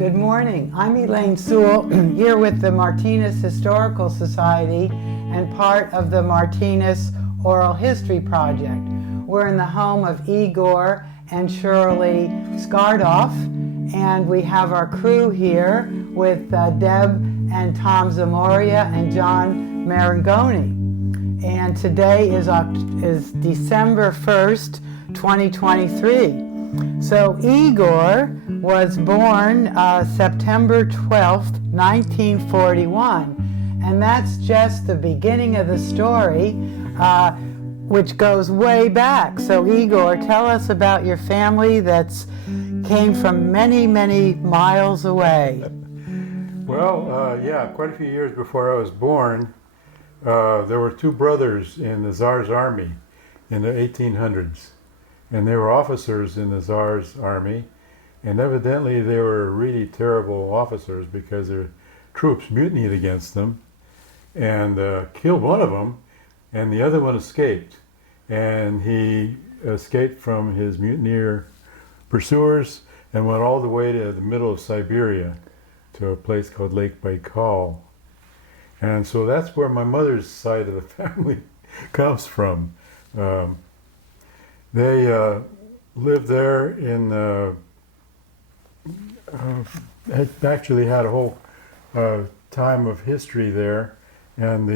Good morning. I'm Elaine Sewell, here with the Martinez Historical Society and part of the Martinez Oral History Project. We're in the home of Igor and Shirley Skaredoff, and we have our crew here with Deb and Tom Zamoria and John Marangoni. And today is December 1st, 2023. So Igor was born September 12th, 1941, and that's just the beginning of the story, which goes way back. So Igor, tell us about your family that's came from many, many miles away. Well, yeah, quite a few years before I was born, there were two brothers in the Tsar's army in the 1800s. And they were officers in the Tsar's army, and evidently they were really terrible officers because their troops mutinied against them and killed one of them, and the other one escaped. And he escaped from his mutineer pursuers and went all the way to the middle of Siberia to a place called Lake Baikal. And so that's where my mother's side of the family comes from. They lived there actually had a whole time of history there, and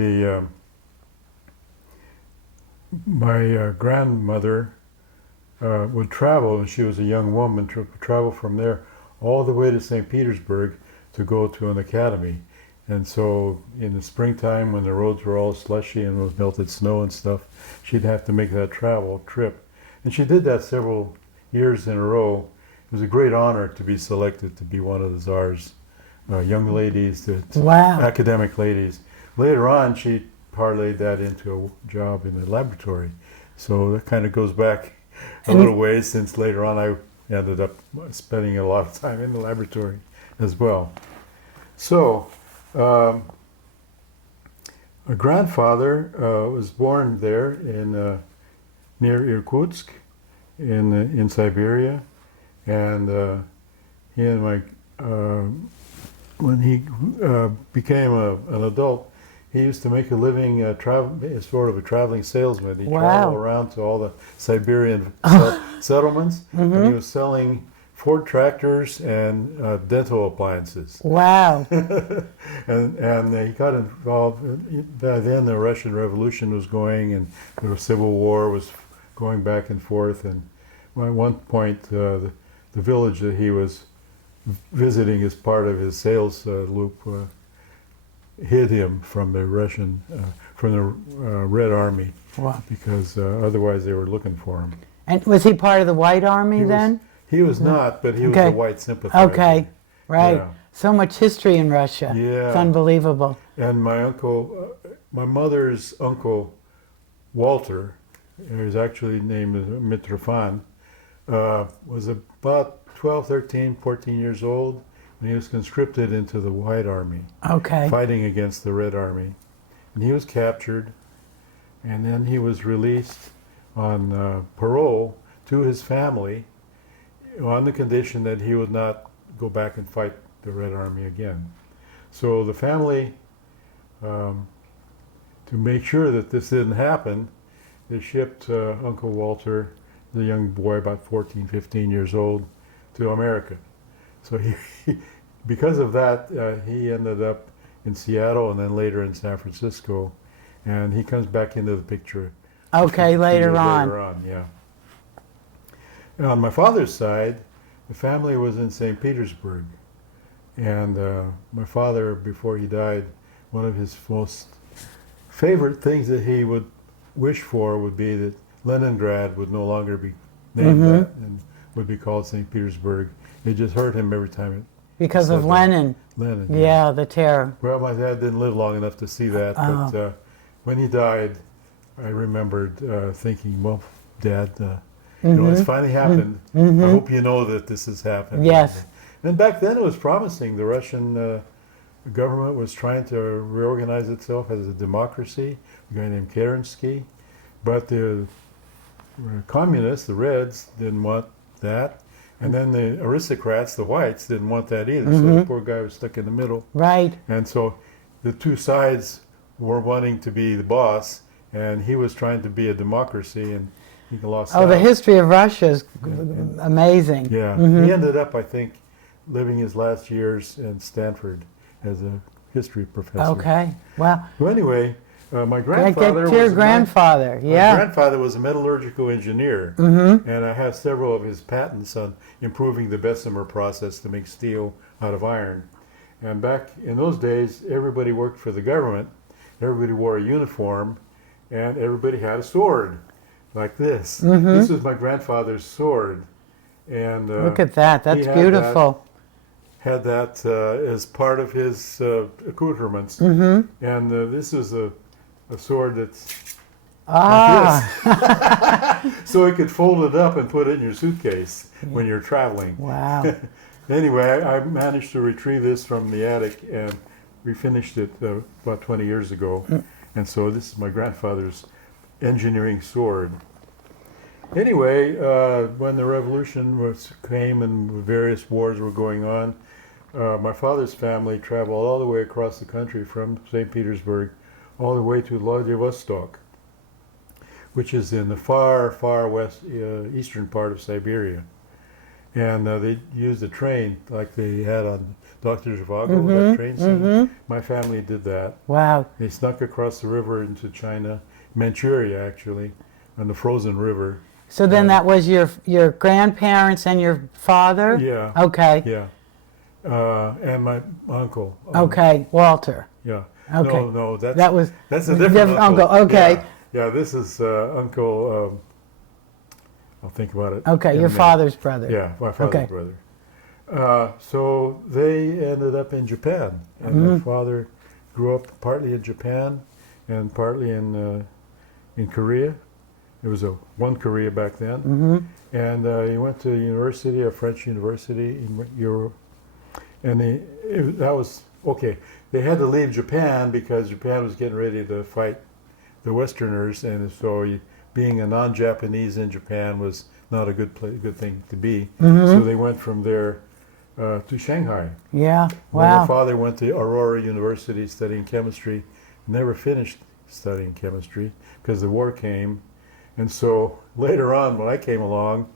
my grandmother would travel, and she was a young woman, travel from there all the way to St. Petersburg to go to an academy. And so in the springtime, when the roads were all slushy and with melted snow and stuff, she'd have to make that trip. And she did that several years in a row. It was a great honor to be selected to be one of the Tsar's young ladies, academic ladies. Later on, she parlayed that into a job in the laboratory. So that kind of goes back a little ways, since later on I ended up spending a lot of time in the laboratory as well. So, my grandfather was born there in near Irkutsk in Siberia, and he and my when he became an adult, he used to make a living sort of a traveling salesman. He'd travel around to all the Siberian settlements, and he was selling Ford tractors and dental appliances. Wow. and he got involved. By then the Russian Revolution was going, and the Civil War was going back and forth. And at one point, the village that he was visiting as part of his sales loop hid him from the Russian, from the Red Army. Wow. Because otherwise they were looking for him. And was he part of the White Army then? He was not, but he was a white sympathizer. Okay, right. Yeah. So much history in Russia. Yeah. It's unbelievable. And my uncle, my mother's uncle, Walter, who's actually named Mitrofan, was about 12, 13, 14 years old when he was conscripted into the White Army, fighting against the Red Army. And he was captured, and then he was released on parole to his family on the condition that he would not go back and fight the Red Army again. So the family, to make sure that this didn't happen, they shipped Uncle Walter, the young boy, about 14, 15 years old, to America. So he because of that, he ended up in Seattle and then later in San Francisco, and he comes back into the picture. Okay, later on. Later on, yeah. And on my father's side, the family was in St. Petersburg, and my father, before he died, one of his most favorite things that he would wish for would be that Leningrad would no longer be named that and would be called St. Petersburg. It just hurt him every time it because of Lenin. Lenin, yeah, the terror. Well, my dad didn't live long enough to see that, but when he died, I remembered thinking, well, Dad, you know, it's finally happened. I hope you know that this has happened. Yes. And back then it was promising. The Russian government was trying to reorganize itself as a democracy, a guy named Kerensky. But the communists, the Reds, didn't want that. And then the aristocrats, the whites, didn't want that either. So the poor guy was stuck in the middle. Right. And so the two sides were wanting to be the boss, and he was trying to be a democracy, and he lost Oh, the out. history of Russia is amazing. Yeah. He ended up, I think, living his last years in Stanford as a history professor. Okay. Wow. Well, anyway, my Get grandfather to your was grandfather. my Yeah. grandfather was a metallurgical engineer, and I have several of his patents on improving the Bessemer process to make steel out of iron. And back in those days, everybody worked for the government. Everybody wore a uniform, and everybody had a sword, like this. This was my grandfather's sword, and Look at that. That's he had beautiful. had that as part of his accoutrements. And this is a sword that's Ah. like this. So he could fold it up and put it in your suitcase when you're traveling. Wow. Anyway, I managed to retrieve this from the attic and refinished it about 20 years ago. And so this is my grandfather's engineering sword. Anyway, when the revolution came and various wars were going on, my father's family traveled all the way across the country from St. Petersburg all the way to Vladivostok, which is in the far, far west, eastern part of Siberia. And they used a train like they had on Dr. Zhivago, that train scene. My family did that. Wow. They snuck across the river into China, Manchuria actually, on the frozen river. So then that was your grandparents and your father? Yeah. Okay. Yeah. And my uncle. Okay. Walter. Yeah. Okay. No, that's That's a different uncle. Okay. Yeah, this is Uncle. I'll think about it. Okay. in a Your minute. father's brother. Yeah, my father's Okay. brother. So they ended up in Japan, and my father grew up partly in Japan and partly in Korea. It was one Korea back then, and he went to university, a French university in Europe, and that was okay. They had to leave Japan because Japan was getting ready to fight the Westerners, and so being a non-Japanese in Japan was not a good thing to be. So they went from there to Shanghai. Yeah. Well, my Wow. father went to Aurora University studying chemistry, never finished studying chemistry because the war came. And so later on, when I came along,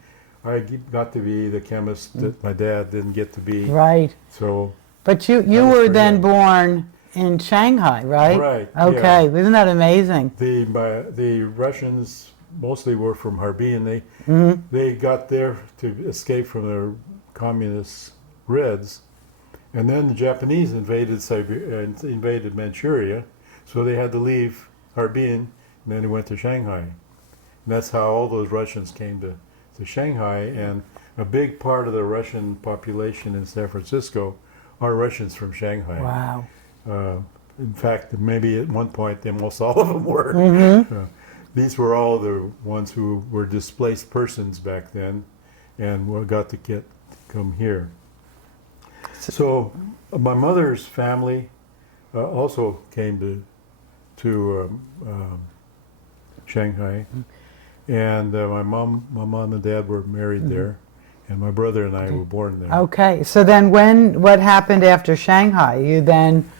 I got to be the chemist that my dad didn't get to be. Right. So But you was were pretty then young. born in Shanghai, right? Right, Okay. Isn't that amazing? the Russians mostly were from Harbin. They got there to escape from the communist Reds, and then the Japanese invaded Manchuria, so they had to leave Harbin, and then they went to Shanghai. And that's how all those Russians came to Shanghai, and a big part of the Russian population in San Francisco are Russians from Shanghai. Wow. In fact, maybe at one point, almost all of them were. These were all the ones who were displaced persons back then, and got to come here. So, my mother's family also came to Shanghai, and my mom and dad were married there, and my brother and I were born there. Okay. So then what happened after Shanghai? You then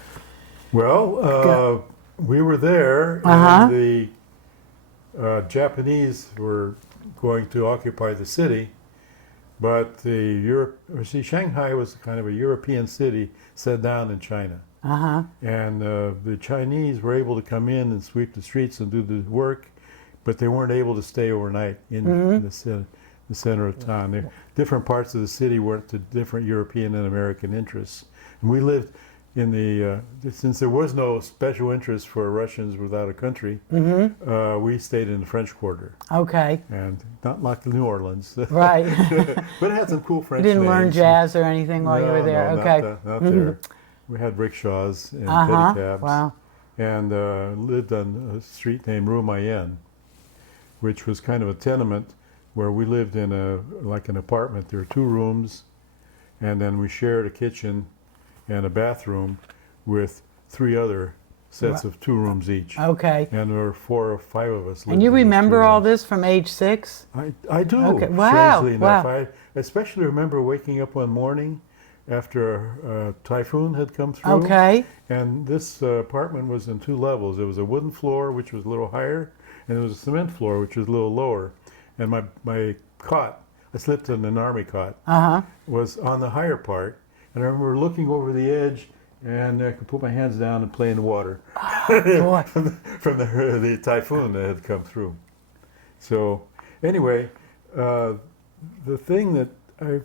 Well, we were there, and the Japanese were going to occupy the city, but Shanghai was kind of a European city set down in China. And the Chinese were able to come in and sweep the streets and do the work, but they weren't able to stay overnight in the center of town. Different parts of the city went to different European and American interests. And we lived in since there was no special interest for Russians without a country, we stayed in the French Quarter. Okay. And not like New Orleans. Right. But it had some cool French You didn't learn names. jazz or anything while you were there? No, Okay. not there. We had rickshaws and pedicabs. Wow. And lived on a street named Rue Mayenne, which was kind of a tenement where we lived in like an apartment. There were 2 rooms, and then we shared a kitchen and a bathroom with 3 other sets of 2 rooms each. Okay. And there were 4 or 5 of us. And you lived in those 2 remember all rooms. this from age 6? I do. Okay. Wow. Strangely enough, Wow. I especially remember waking up one morning after a typhoon had come through. Okay. And this apartment was in 2 levels. There was a wooden floor, which was a little higher, and there was a cement floor, which was a little lower. And my cot, I slept in an army cot, was on the higher part. And I remember looking over the edge, and I could put my hands down and play in the water Boy. from the typhoon that had come through. So anyway, the thing that I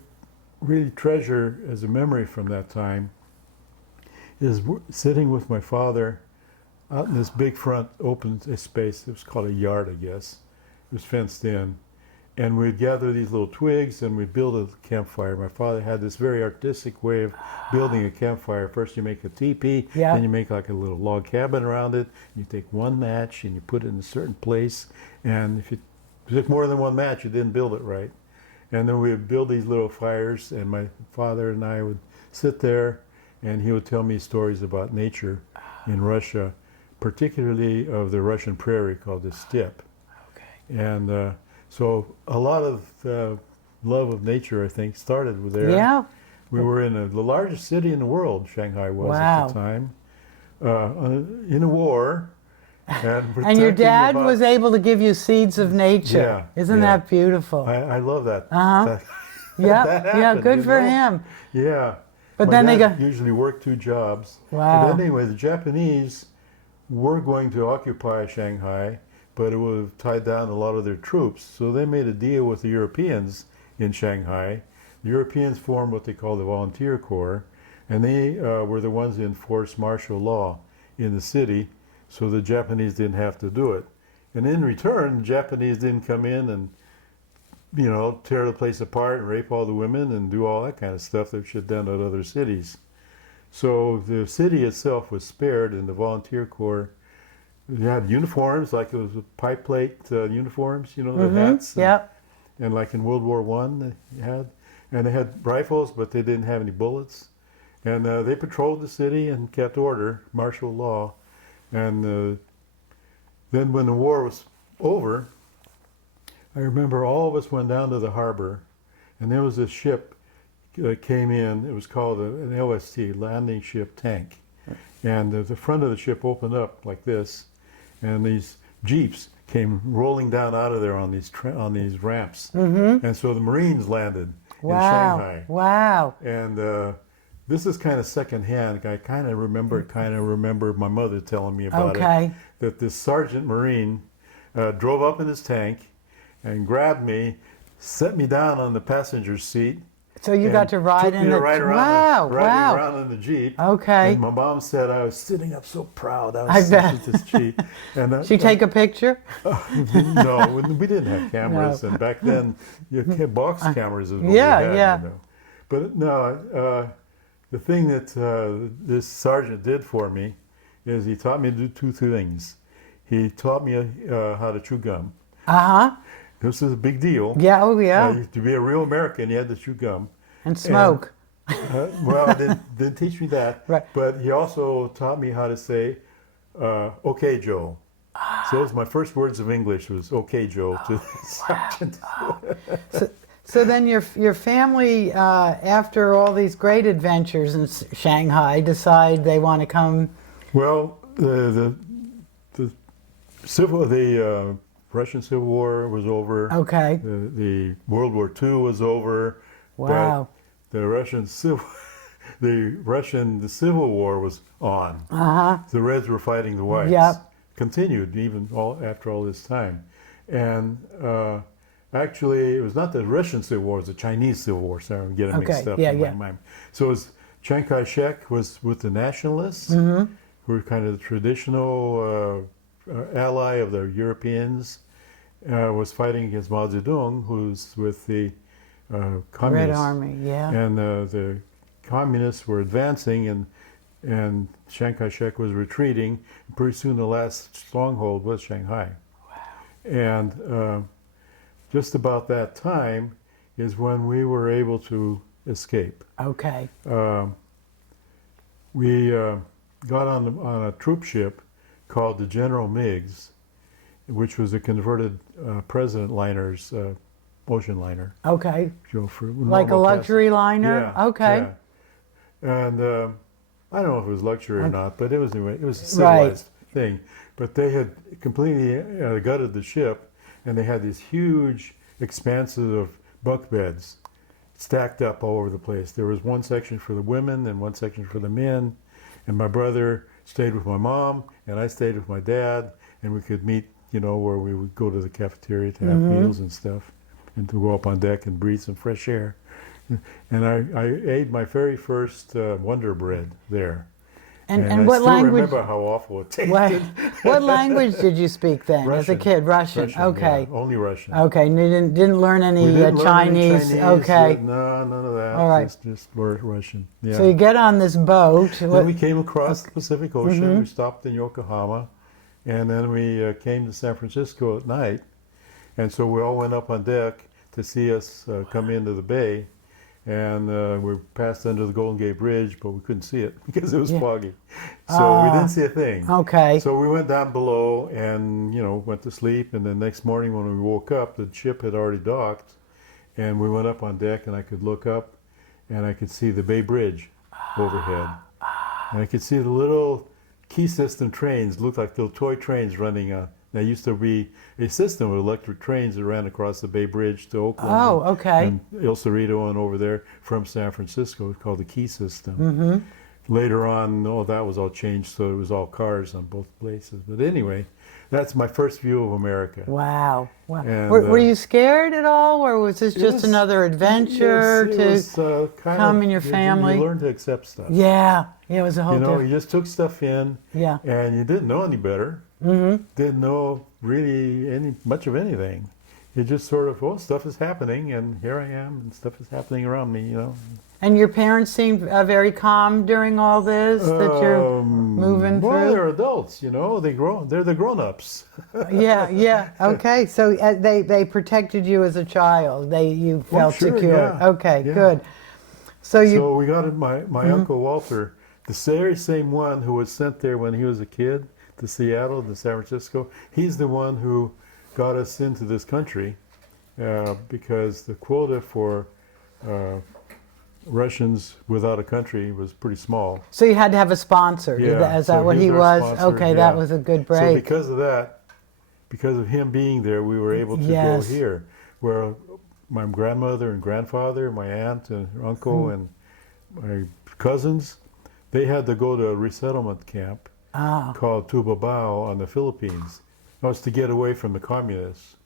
really treasure as a memory from that time is sitting with my father out in this big front open space. It was called a yard, I guess. It was fenced in. And we'd gather these little twigs and we'd build a campfire. My father had this very artistic way of building a campfire. First you make a teepee, Yeah. then you make like a little log cabin around it. You take one match and you put it in a certain place. And if you took more than one match, you didn't build it right. And then we would build these little fires, and my father and I would sit there, and he would tell me stories about nature in Russia, particularly of the Russian prairie called the steppe. Okay. And so a lot of love of nature, I think, started with there. Yeah. We were in the largest city in the world, Shanghai was Wow. at the time, in a war. And your dad was able to give you seeds of nature. Yeah, Isn't yeah. that beautiful? I love that. Uh-huh. That Yeah, happened, good you for know? him. Yeah. But My then they dad go, usually worked 2 jobs. Wow. But anyway, the Japanese were going to occupy Shanghai, but it would have tied down a lot of their troops. So they made a deal with the Europeans in Shanghai. The Europeans formed what they call the Volunteer Corps, and they were the ones who enforced martial law in the city, so the Japanese didn't have to do it. And in return, the Japanese didn't come in and, you know, tear the place apart and rape all the women and do all that kind of stuff that should have done at other cities. So the city itself was spared, and the Volunteer Corps, they had uniforms, like it was pipe plate uniforms, you know, the hats. yep. And like in World War I, they had. And they had rifles, but they didn't have any bullets. And they patrolled the city and kept order, martial law. And then when the war was over, I remember all of us went down to the harbor, and there was this ship that came in. It was called an LST, Landing Ship Tank. And the front of the ship opened up like this, and these jeeps came rolling down out of there on these ramps. And so the Marines landed in Shanghai. Wow. And this is kind of secondhand. I kind of remember my mother telling me about Okay. it. That this Sergeant Marine drove up in his tank and grabbed me, set me down on the passenger seat. So you got to ride took in me the right around wow, riding wow. around in the Jeep. Okay. And my mom said I was sitting up so proud. I I was bet. sitting in this Jeep. And She take a picture? no, we didn't have cameras, No. and back then box cameras is what yeah, we had. yeah. You know. But no, the thing that this sergeant did for me is he taught me to do 2 things. He taught me how to chew gum. Uh-huh. This is a big deal. Yeah, oh yeah. To be a real American, you had to chew gum. And smoke. Well, didn't teach me that. Right. But he also taught me how to say, "Okay, Joe." So those my first words of English was "Okay, Joe" to the sergeant. So then your family, after all these great adventures in Shanghai, decide they want to come. Well, the Russian Civil War was over. Okay. The World War II was over. Wow. But the Civil War was on. Uh-huh. The Reds were fighting the Whites. Yep. Continued even after all this time. And actually, it was not the Russian Civil War, it was the Chinese Civil War. Sorry, I'm getting mixed up in my mind. So it was Chiang Kai-shek was with the nationalists, who were kind of the traditional ally of the Europeans, was fighting against Mao Zedong, who's with the communists. Red Army, yeah. And the communists were advancing, and Chiang Kai-shek was retreating. Pretty soon the last stronghold was Shanghai. Wow. And just about that time is when we were able to escape. Okay. got on a troop ship called the General Meigs, which was a converted President liner's ocean liner. Okay. For Like a normal luxury passage. liner? Yeah, Okay. yeah. And I don't know if it was luxury or not, but it was a civilized thing. But they had completely gutted the ship, and they had these huge expanses of bunk beds stacked up all over the place. There was one section for the women and one section for the men, and my brother stayed with my mom, and I stayed with my dad, and we could meet, where we would go to the cafeteria to have meals and stuff, and to go up on deck and breathe some fresh air. And I ate my very first Wonder Bread there. And what language? I still remember how awful it tasted. What language did you speak then as a Russian. kid? Russian. Okay. Yeah, only Russian. Okay. And you didn't learn any We didn't learn any Chinese. Chinese. Okay. No, none of that. All right. Just Russian. Yeah. So you get on this boat. Then we came across the Pacific Ocean. We stopped in Yokohama, and then we came to San Francisco at night. And so we all went up on deck to see us come into the bay. And we passed under the Golden Gate Bridge, but we couldn't see it because it was foggy. So we didn't see a thing. Okay. So we went down below and, went to sleep. And the next morning when we woke up, the ship had already docked. And we went up on deck, and I could look up, and I could see the Bay Bridge overhead. And I could see the little key system trains, looked like little toy trains running. There used to be a system of electric trains that ran across the Bay Bridge to Oakland. Oh, okay. And El Cerrito and over there from San Francisco. It's called the Key System. Later on, that was all changed, so it was all cars on both places. But anyway, that's my first view of America. Wow. Wow. And, were you scared at all, or was this just another adventure to come in your family? You learn to accept stuff. Yeah. Yeah, it was a whole You just took stuff in, Yeah. and you didn't know any better. Didn't know really much of anything. You just sort of, stuff is happening, and here I am, and stuff is happening around me, And your parents seemed very calm during all this, that you're moving through? Well, they're adults, they're the grown-ups. Yeah. Okay. So they protected you as a child. You felt sure, secure. yeah. Okay, Yeah. good. So we got it, my Uncle Walter, the very same one who was sent there when he was a kid to Seattle, to San Francisco. He's the one who got us into this country because the quota for Russians without a country was pretty small. So you had to have a sponsor. Yeah, Is that what he was was? our sponsor, Okay, yeah. that was a good break. So because of that, because of him being there, we were able to go here, where my grandmother and grandfather, my aunt and uncle and my cousins, they had to go to a resettlement camp called Tubabao on the Philippines. That was to get away from the communists.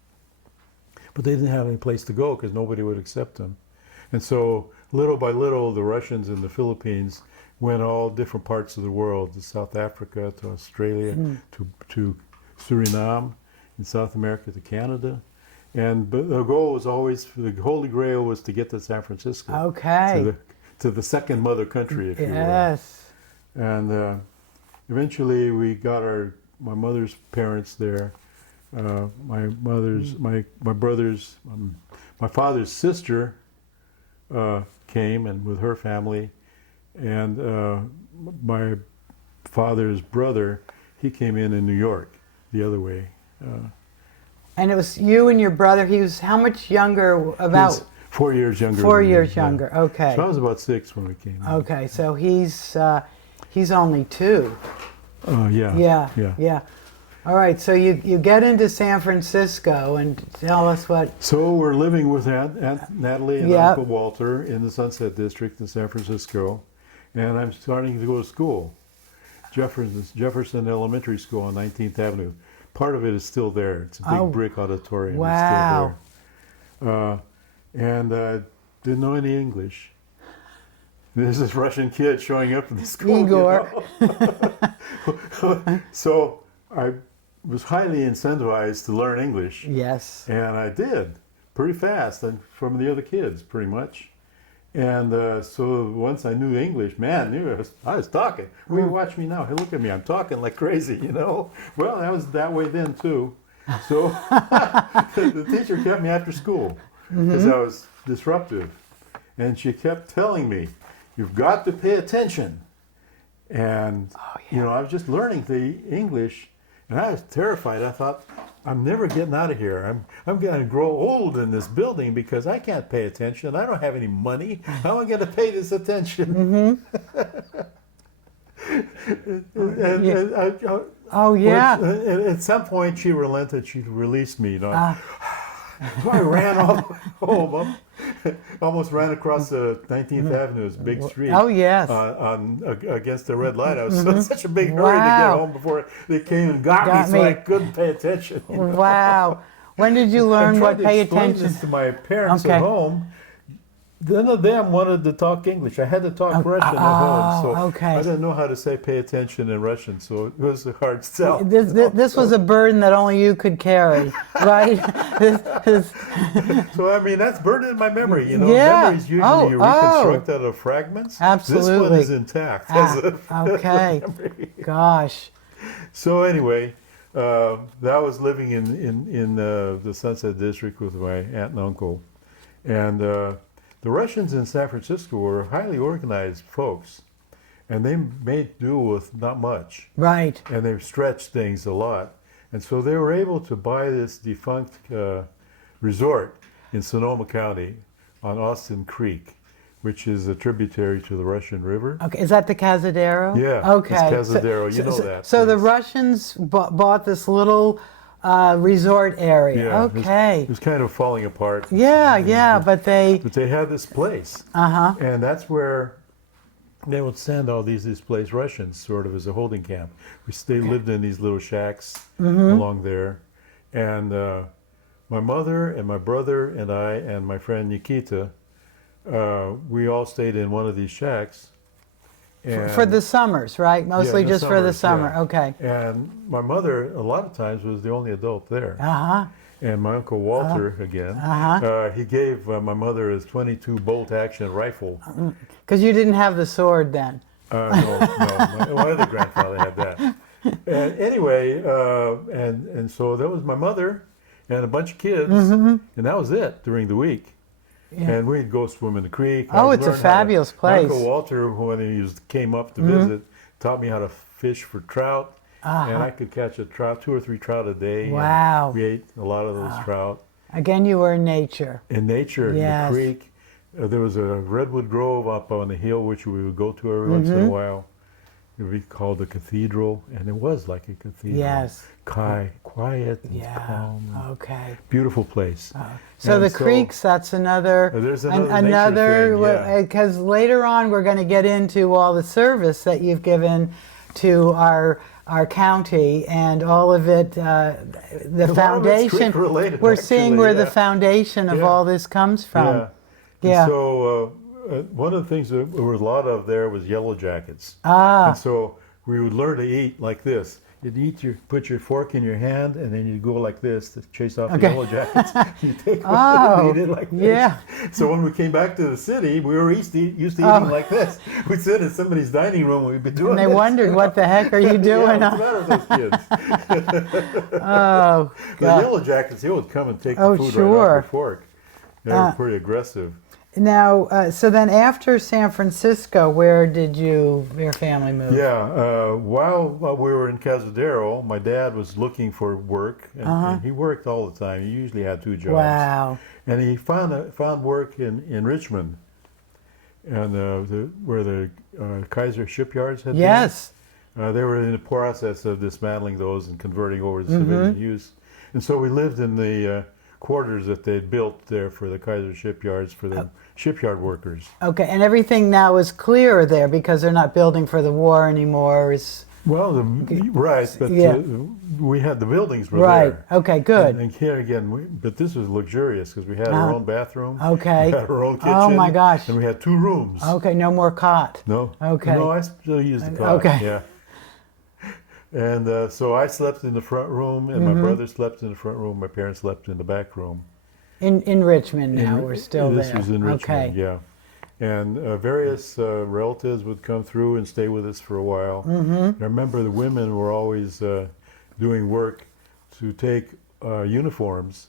But they didn't have any place to go because nobody would accept them. And so little by little, the Russians in the Philippines went all different parts of the world, to South Africa, to Australia, to Suriname, in South America, to Canada. And the goal was always, the Holy Grail was to get to San Francisco. Okay. To the second mother country, if you will. Yes. And eventually we got my mother's parents there. My brother's, my father's sister came, and with her family, and my father's brother, he came in New York, the other way. And it was you and your brother. He was how much younger? About He's 4 years younger. 4 than me, years yeah. younger. Okay. So I was about 6 when we came. Okay, so he's only 2. Yeah. All right, so you get into San Francisco, and tell us what. So we're living with Aunt Natalie and Uncle Walter in the Sunset District in San Francisco, and I'm starting to go to school, Jefferson Elementary School on 19th Avenue. Part of it is still there. It's a big brick auditorium. Wow. It's still there. And I didn't know any English. There's this Russian kid showing up in the school. Igor. So I was highly incentivized to learn English. Yes. And I did pretty fast, and from the other kids, pretty much. And so once I knew English, man, I was talking. Well, you watch me now. Hey, look at me. I'm talking like crazy, Well, I was that way then, too. So the teacher kept me after school because I was disruptive. And she kept telling me, you've got to pay attention. And, I was just learning the English, and I was terrified. I thought, I'm never getting out of here. I'm going to grow old in this building because I can't pay attention. I don't have any money. How am I going to pay this attention? Oh, yeah. At some point, she relented. She released me. So I ran off home. Almost ran across the 19th Avenue, this big street. Oh, yes. Against the red light. I was in such a big hurry to get home before they came and got me, so I couldn't pay attention. Wow. When did you learn what pay attention? This to my parents at home. None of them wanted to talk English. I had to talk Russian at home, so I didn't know how to say "pay attention" in Russian, so it was a hard sell. This was a burden that only you could carry, right? So I mean, that's burned in my memory. Yeah. Memories usually you reconstruct out of fragments. Absolutely. This one is intact. Okay. Gosh. So anyway, that was living in the Sunset District with my aunt and uncle, and. The Russians in San Francisco were highly organized folks, and they made do with not much. Right. And they stretched things a lot. And so they were able to buy this defunct resort in Sonoma County on Austin Creek, which is a tributary to the Russian River. Okay, is that the Cazadero? Yeah, okay. It's Cazadero, you know that. So the Russians bought this little resort area. Yeah, okay. It was kind of falling apart. Yeah, but they had this place. And that's where they would send all these displaced Russians sort of as a holding camp. They lived in these little shacks along there. And my mother and my brother and I and my friend Nikita, we all stayed in one of these shacks. For the summers, right? Mostly just for the summer. Yeah. Okay. And my mother, a lot of times, was the only adult there. And my uncle Walter, again, he gave my mother his 22 bolt action rifle. Because you didn't have the sword then. No. My other grandfather had that. And anyway, and so that was my mother and a bunch of kids, and that was it during the week. Yeah. And we'd go swim in the creek. Oh, it's a fabulous place. Uncle Walter, when he came up to visit, taught me how to fish for trout. And I could catch a trout, 2 or 3 trout a day. Wow. We ate a lot of those trout. Again, you were in nature. In nature, in the creek. There was a redwood grove up on the hill, which we would go to every once in a while. It would be called the cathedral, and it was like a cathedral. Yes. Quiet and calm. Okay. Beautiful place. So the creeks, that's another. There's another because later on we're going to get into all the service that you've given to our county and all of it. The foundation. We're seeing where the foundation of all this comes from. Yeah. And so one of the things that there was a lot of there was yellow jackets. And so we would learn to eat like this. You'd put your fork in your hand, and then you'd go like this to chase off the yellow jackets. You take one and eat it like this. Yeah. So when we came back to the city, we were used to eating like this. We'd sit in somebody's dining room, and we'd be doing this. And they wondered, what the heck are you doing? What's the matter with those kids? God. The yellow jackets, they would come and take the food right off your fork. They were pretty aggressive. Now, so then after San Francisco, where did your family move? Yeah, while we were in Cazadero, my dad was looking for work, and he worked all the time. He usually had 2 jobs. Wow. And he found work in Richmond, and where the Kaiser shipyards had been. Yes. They were in the process of dismantling those and converting over to civilian use. And so we lived in the quarters that they'd built there for the Kaiser shipyards for the shipyard workers. Okay, and everything now is clearer there because they're not building for the war anymore. Well, but we had the buildings were there. Okay, good. And here again, but this was luxurious because we had our own bathroom. Okay. We had our own kitchen. Oh my gosh. And we had 2 rooms. Okay, no more cot. No. Okay. No, I still use the cot. Okay. Yeah. And so I slept in the front room, and my brother slept in the front room. My parents slept in the back room. In Richmond now, we're still there. This was in Richmond, yeah. And various relatives would come through and stay with us for a while. I remember the women were always doing work to take uniforms,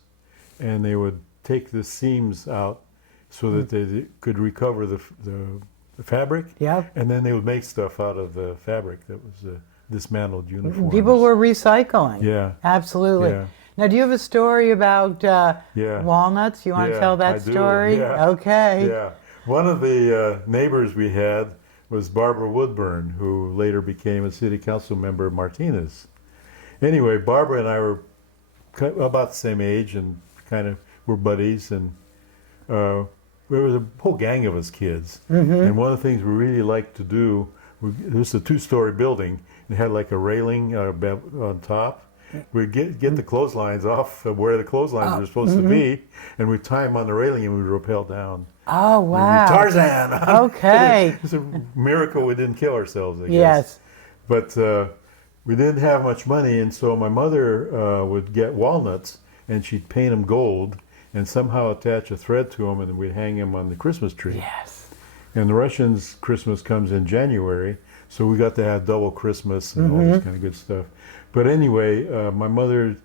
and they would take the seams out so that they could recover the fabric. Yep. And then they would make stuff out of the fabric that was dismantled uniforms. People were recycling. Yeah. Absolutely. Yeah. Now, do you have a story about Yeah. walnuts? You want to Yeah, tell that I do. story? Yeah. Okay. Yeah. One of the neighbors we had was Barbara Woodburn, who later became a city council member of Martinez. Anyway, Barbara and I were about the same age and kind of were buddies, and there was a whole gang of us kids. And one of the things we really liked to do, it was a two-story building. It had like a railing on top. We'd get the clotheslines off of where the clotheslines were supposed to be, and we'd tie them on the railing and we'd rappel down. Oh, wow. Tarzan! Okay. It's a miracle we didn't kill ourselves, I guess. Yes. But we didn't have much money, and so my mother would get walnuts, and she'd paint them gold, and somehow attach a thread to them, and we'd hang them on the Christmas tree. Yes. And the Russians' Christmas comes in January, so we got to have double Christmas and all this kind of good stuff. But anyway, my mother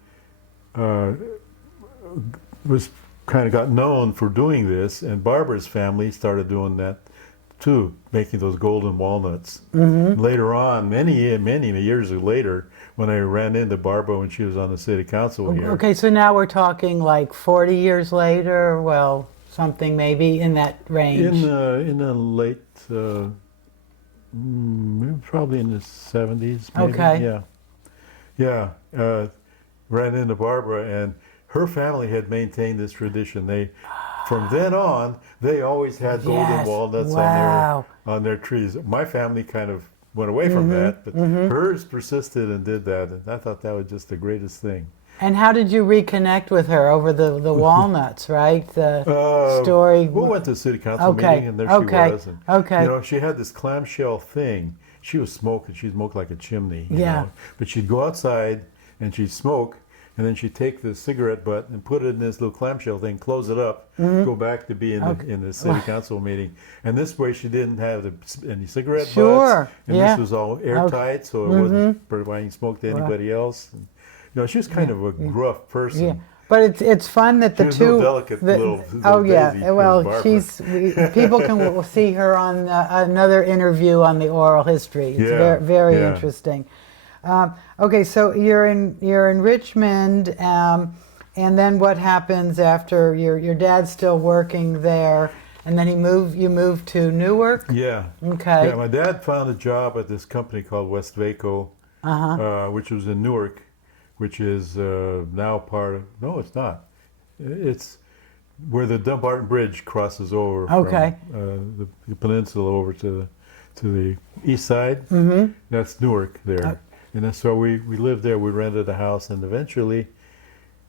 was kind of got known for doing this, and Barbara's family started doing that too, making those golden walnuts. Later on, many years later, when I ran into Barbara when she was on the city council here. Okay, so now we're talking like 40 years later, well, something maybe in that range. In the late, probably in the 70s, maybe. Okay. Yeah. Ran into Barbara, and her family had maintained this tradition. From then on, they always had golden walnuts on their trees. My family kind of went away from that, but hers persisted and did that, and I thought that was just the greatest thing. And how did you reconnect with her over the walnuts, right? The story. We went to the city council meeting, and there she was. And, Okay. You know, she had this clamshell thing. She was smoking. She smoked like a chimney. You know? But she'd go outside and she'd smoke, and then she'd take the cigarette butt and put it in this little clamshell thing, close it up, go back to be in the city council meeting. And this way she didn't have any cigarette butts. And this was all airtight, so it wasn't providing smoke to anybody else. And, you know, she was kind of a gruff person. Yeah. But it's fun that the She was two. no delicate little daisy, well, Barbara. people can see her on another interview on the oral history. It's very interesting. Okay, so you're in Richmond, and then what happens after your dad's still working there, and then you moved to Newark? Yeah. Okay. Yeah, my dad found a job at this company called Westvaco, which was in Newark, which is now part of, no, it's not. It's where the Dumbarton Bridge crosses over from the peninsula over to the east side. That's Newark there. And so we lived there. We rented a house, and eventually,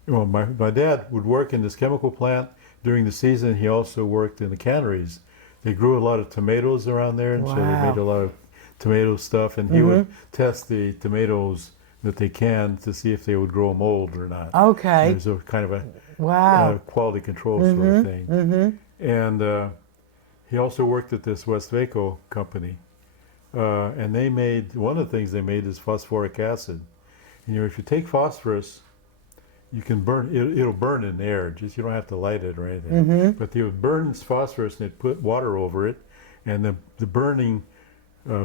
well, my dad would work in this chemical plant during the season. He also worked in the canneries. They grew a lot of tomatoes around there, and so they made a lot of tomato stuff. And he would test the tomatoes that they canned to see if they would grow mold or not. Okay. It was a kind of a quality control sort of thing. And he also worked at this Westvaco company. And they made, one of the things they made is phosphoric acid. And, you know, if you take phosphorus, you can burn, it'll burn in air, just you don't have to light it or anything. But they would burn phosphorus and they'd put water over it, and the burning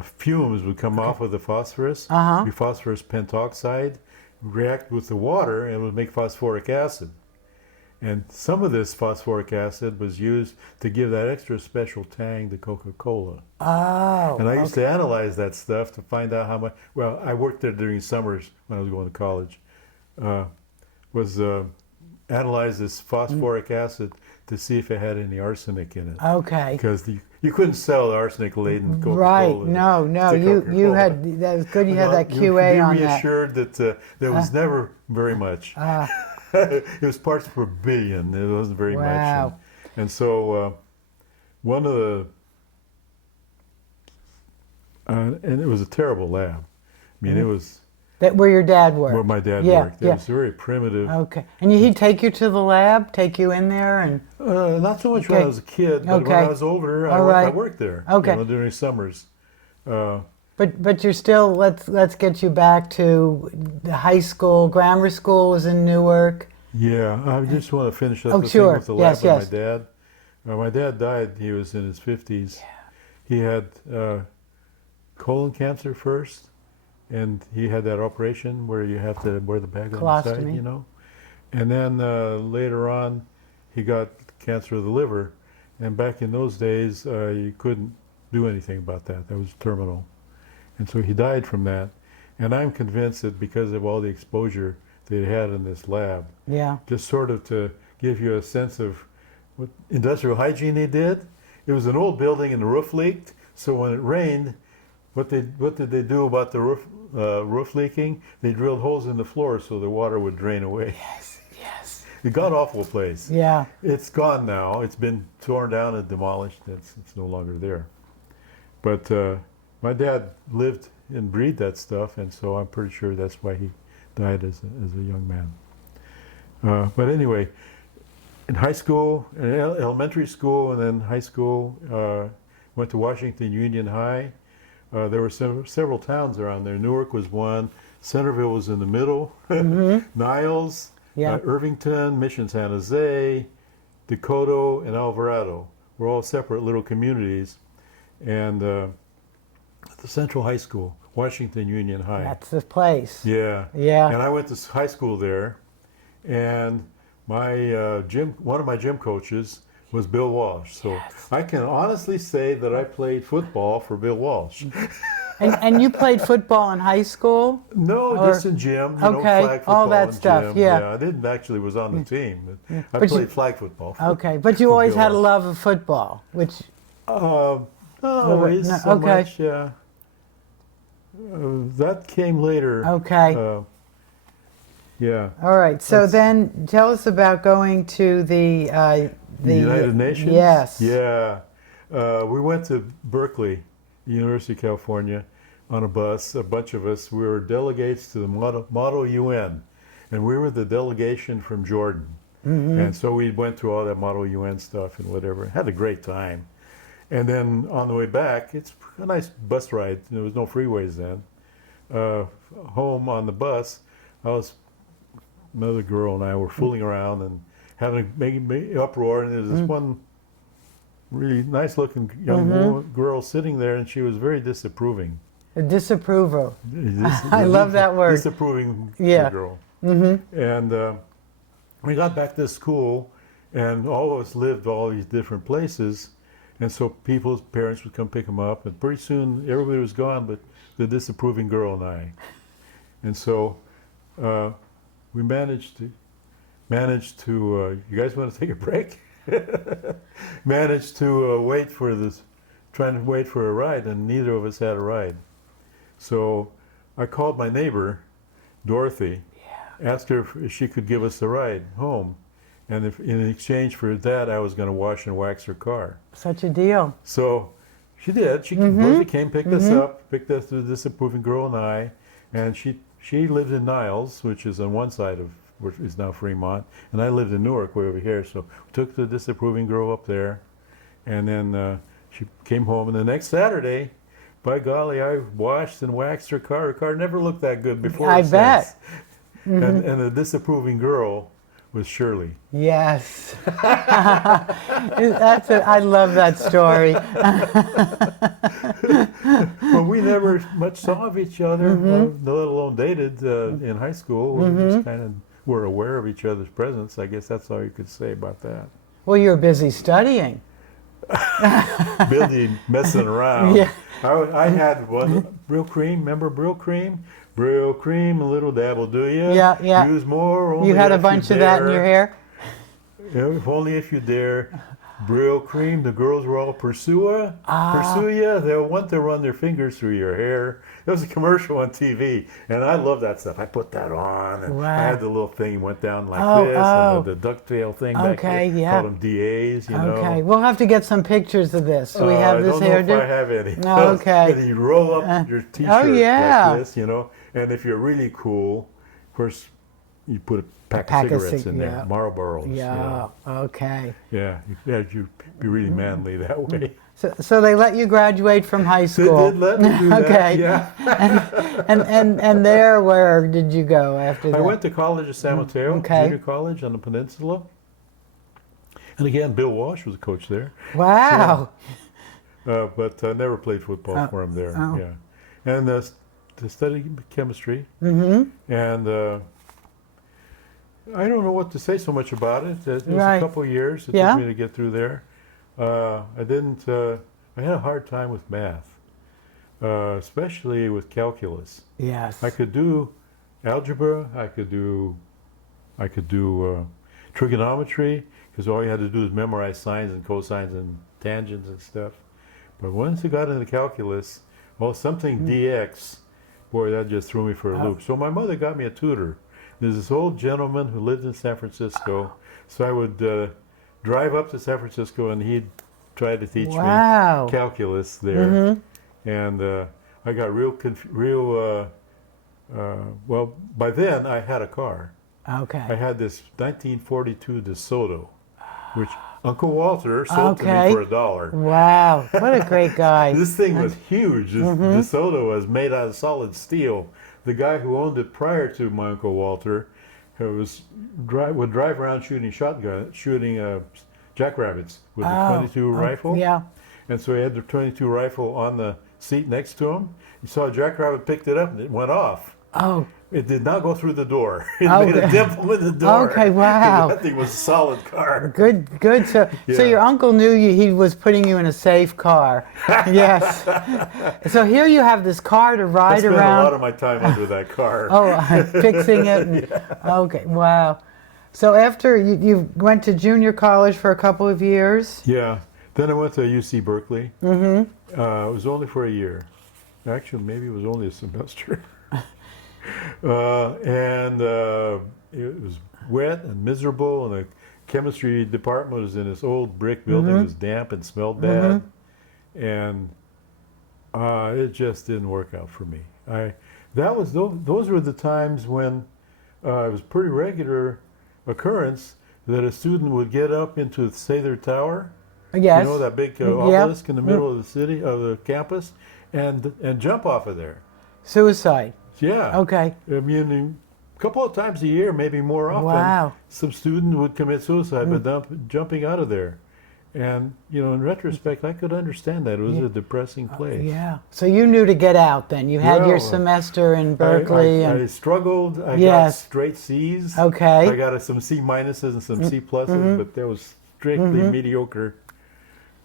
fumes would come off of the phosphorus, the phosphorus pentoxide, react with the water, and it would make phosphoric acid. And some of this phosphoric acid was used to give that extra special tang to Coca-Cola. Oh. And I used to analyze that stuff to find out how much, well, I worked there during summers when I was going to college, analyze this phosphoric acid to see if it had any arsenic in it. Okay. Because you couldn't sell arsenic-laden Coca-Cola. Right, no, you had, that was good you had that QA on that. Be reassured that there was never very much. It was parts per billion. It wasn't very much. And so one of the, and it was a terrible lab. I mean, it was. That where your dad worked? Where my dad worked. It was very primitive. Okay. And he'd take you to the lab, take you in there? And not so much when I was a kid, but when I was older, I worked there. Okay. You know, during summers. But you're still, let's get you back to the high school, grammar school was in Newark. Yeah, I just want to finish up the thing with the lab with my dad. My dad died, he was in his 50s. Yeah. he had colon cancer first, and he had that operation where you have to wear the bag on the side, Colostomy. you know. And then later on, he got cancer of the liver, and back in those days, you couldn't do anything about that. That was terminal, and so he died from that. And I'm convinced that because of all the exposure they had in this lab, Yeah. just sort of to give you a sense of what industrial hygiene they did. It was an old building and the roof leaked, so when it rained, what did they do about the roof leaking? They drilled holes in the floor so the water would drain away. Yes. Yes. A god awful place. Yeah. It's gone now. It's been torn down and demolished. It's no longer there. But my dad lived and breathed that stuff, and so I'm pretty sure that's why he died as a young man. But anyway, in high school, in elementary school, and then high school, went to Washington Union High. There were several towns around there. Newark was one. Centerville was in the middle. Niles, Yeah. Irvington, Mission San Jose, Dakota, and Alvarado were all separate little communities. And the Central High School, Washington Union High. That's the place. Yeah. Yeah. And I went to high school there, and my one of my gym coaches was Bill Walsh. So Yes. I can honestly say that I played football for Bill Walsh. And you played football in high school? No, Or- just in gym. Okay, Flag football all that in stuff, gym. yeah. I didn't actually was on the team. I But played you- flag football. Okay, but you for always Bill had a Walsh. love of football, which Not always no, so okay. much. That came later. okay. Yeah. All right. So That's- then tell us about going to the United Nations? Yes. Yeah. We went to Berkeley, University of California, on a bus, a bunch of us. We were delegates to the Model UN, and we were the delegation from Jordan. And so we went through all that Model UN stuff and whatever. Had a great time. And then on the way back, it's a nice bus ride. There was no freeways then. Home on the bus, another girl and I were fooling around and making uproar. And there was this one really nice-looking young girl sitting there, and she was very disapproving. A disapproval. I love that word. Disapproving Yeah. girl. And we got back to school, and all of us lived all these different places. And so people's parents would come pick them up, and pretty soon everybody was gone but the disapproving girl and I. And so we managed to, you guys want to take a break? Managed to trying to wait for a ride, and neither of us had a ride. So I called my neighbor, Dorothy, asked her if she could give us a ride home. And if, in exchange for that, I was going to wash and wax her car. Such a deal. So she did. Dorothy came, picked us up, picked us the disapproving girl and I, and she lived in Niles, which is on one side of which is now Fremont, and I lived in Newark, way over here. So we took the disapproving girl up there, and then she came home. And the next Saturday, by golly, I washed and waxed her car. Her car never looked that good before. I or bet. since. And the disapproving girl was Shirley. Yes. I love that story. Well, we never much saw of each other, let alone dated in high school. We just kind of were aware of each other's presence. I guess that's all you could say about that. Well, you're busy studying. Busy messing around. Yeah. I had one Brill Cream. Remember Brill Cream? Brill Cream, a little dab will do you. Yeah, yeah. Use more. Only You had a if bunch you of that in dare. your hair? Yeah, if only if you dare. Brill Cream, the girls were all pursue ya. They'll want to run their fingers through your hair. There was a commercial on TV, and I love that stuff. I put that on, and Wow. I had the little thing went down like Oh, this, oh. and the ducktail thing back Okay, there. yeah. Called them DAs, you know. Okay, we'll have to get some pictures of this. Do we have this I don't know hairdo? if I have any. No, okay. And you roll up your T-shirt oh, yeah. like this, you know. And if you're really cool, of course, you put a pack Pack of of cigarettes cig- in there, yeah. Marlboros. Yeah, okay. Yeah, you'd be really manly that way. So they let you graduate from high They school. did let me do that. Okay. Yeah. And there, where did you go after that? I went to college at San Mateo, Okay. junior college on the peninsula. And again, Bill Walsh was a coach there. Wow. but I never played football for him there. Oh. Yeah, and to study chemistry, Mm-hmm. and I don't know what to say so much about it. It was Right. a couple years it Yeah. took me to get through there. I didn't. I had a hard time with math, especially with calculus. Yes. I could do algebra. I could do trigonometry because all you had to do is memorize sines and cosines and tangents and stuff. But once you got into calculus, well, something dx, boy, that just threw me for a loop. So my mother got me a tutor. There's this old gentleman who lived in San Francisco, so I would drive up to San Francisco and he'd try to teach Wow. me calculus there. And I got well, by then I had a car. I Okay. had this 1942 DeSoto, which Uncle Walter sold to me Okay. for $1. Wow. What a great guy. This thing was huge. This DeSoto was made out of solid steel. The guy who owned it prior to my Uncle Walter would drive around shooting jackrabbits with a 22 rifle. Yeah. And so he had the 22 rifle on the seat next to him. He saw a jackrabbit, picked it up, and it went off. Oh. It did not go through the door. It Oh, made a good. dimple in the door. Okay, wow. That thing was a solid car. Good, good. So Yeah. your uncle knew you, he was putting you in a safe car. Yes. So here you have this car to I ride spent around. a lot of my time under that car. Oh, fixing it. Okay, wow. So after you went to junior college for a couple of years. Yeah. Then I went to UC Berkeley. It was only for a year. Actually, maybe it was only a semester. And it was wet and miserable, and the chemistry department was in this old brick building. It was damp and smelled bad, and it just didn't work out for me. Those were the times when it was pretty regular occurrence that a student would get up into, say, their tower. Yes. You know, that big Yep. obelisk in the middle of the city, of the campus, and jump off of there. Suicide. Yeah. Okay. I mean, a couple of times a year, maybe more often, Wow. some student would commit suicide by jumping out of there. And, you know, in retrospect, I could understand that. It was a depressing place. Yeah. So you knew to get out then. You had your Well, semester in Berkeley. I and struggled. I got Yes. straight C's. Okay. I got some C minuses and some C pluses, but that was strictly mediocre.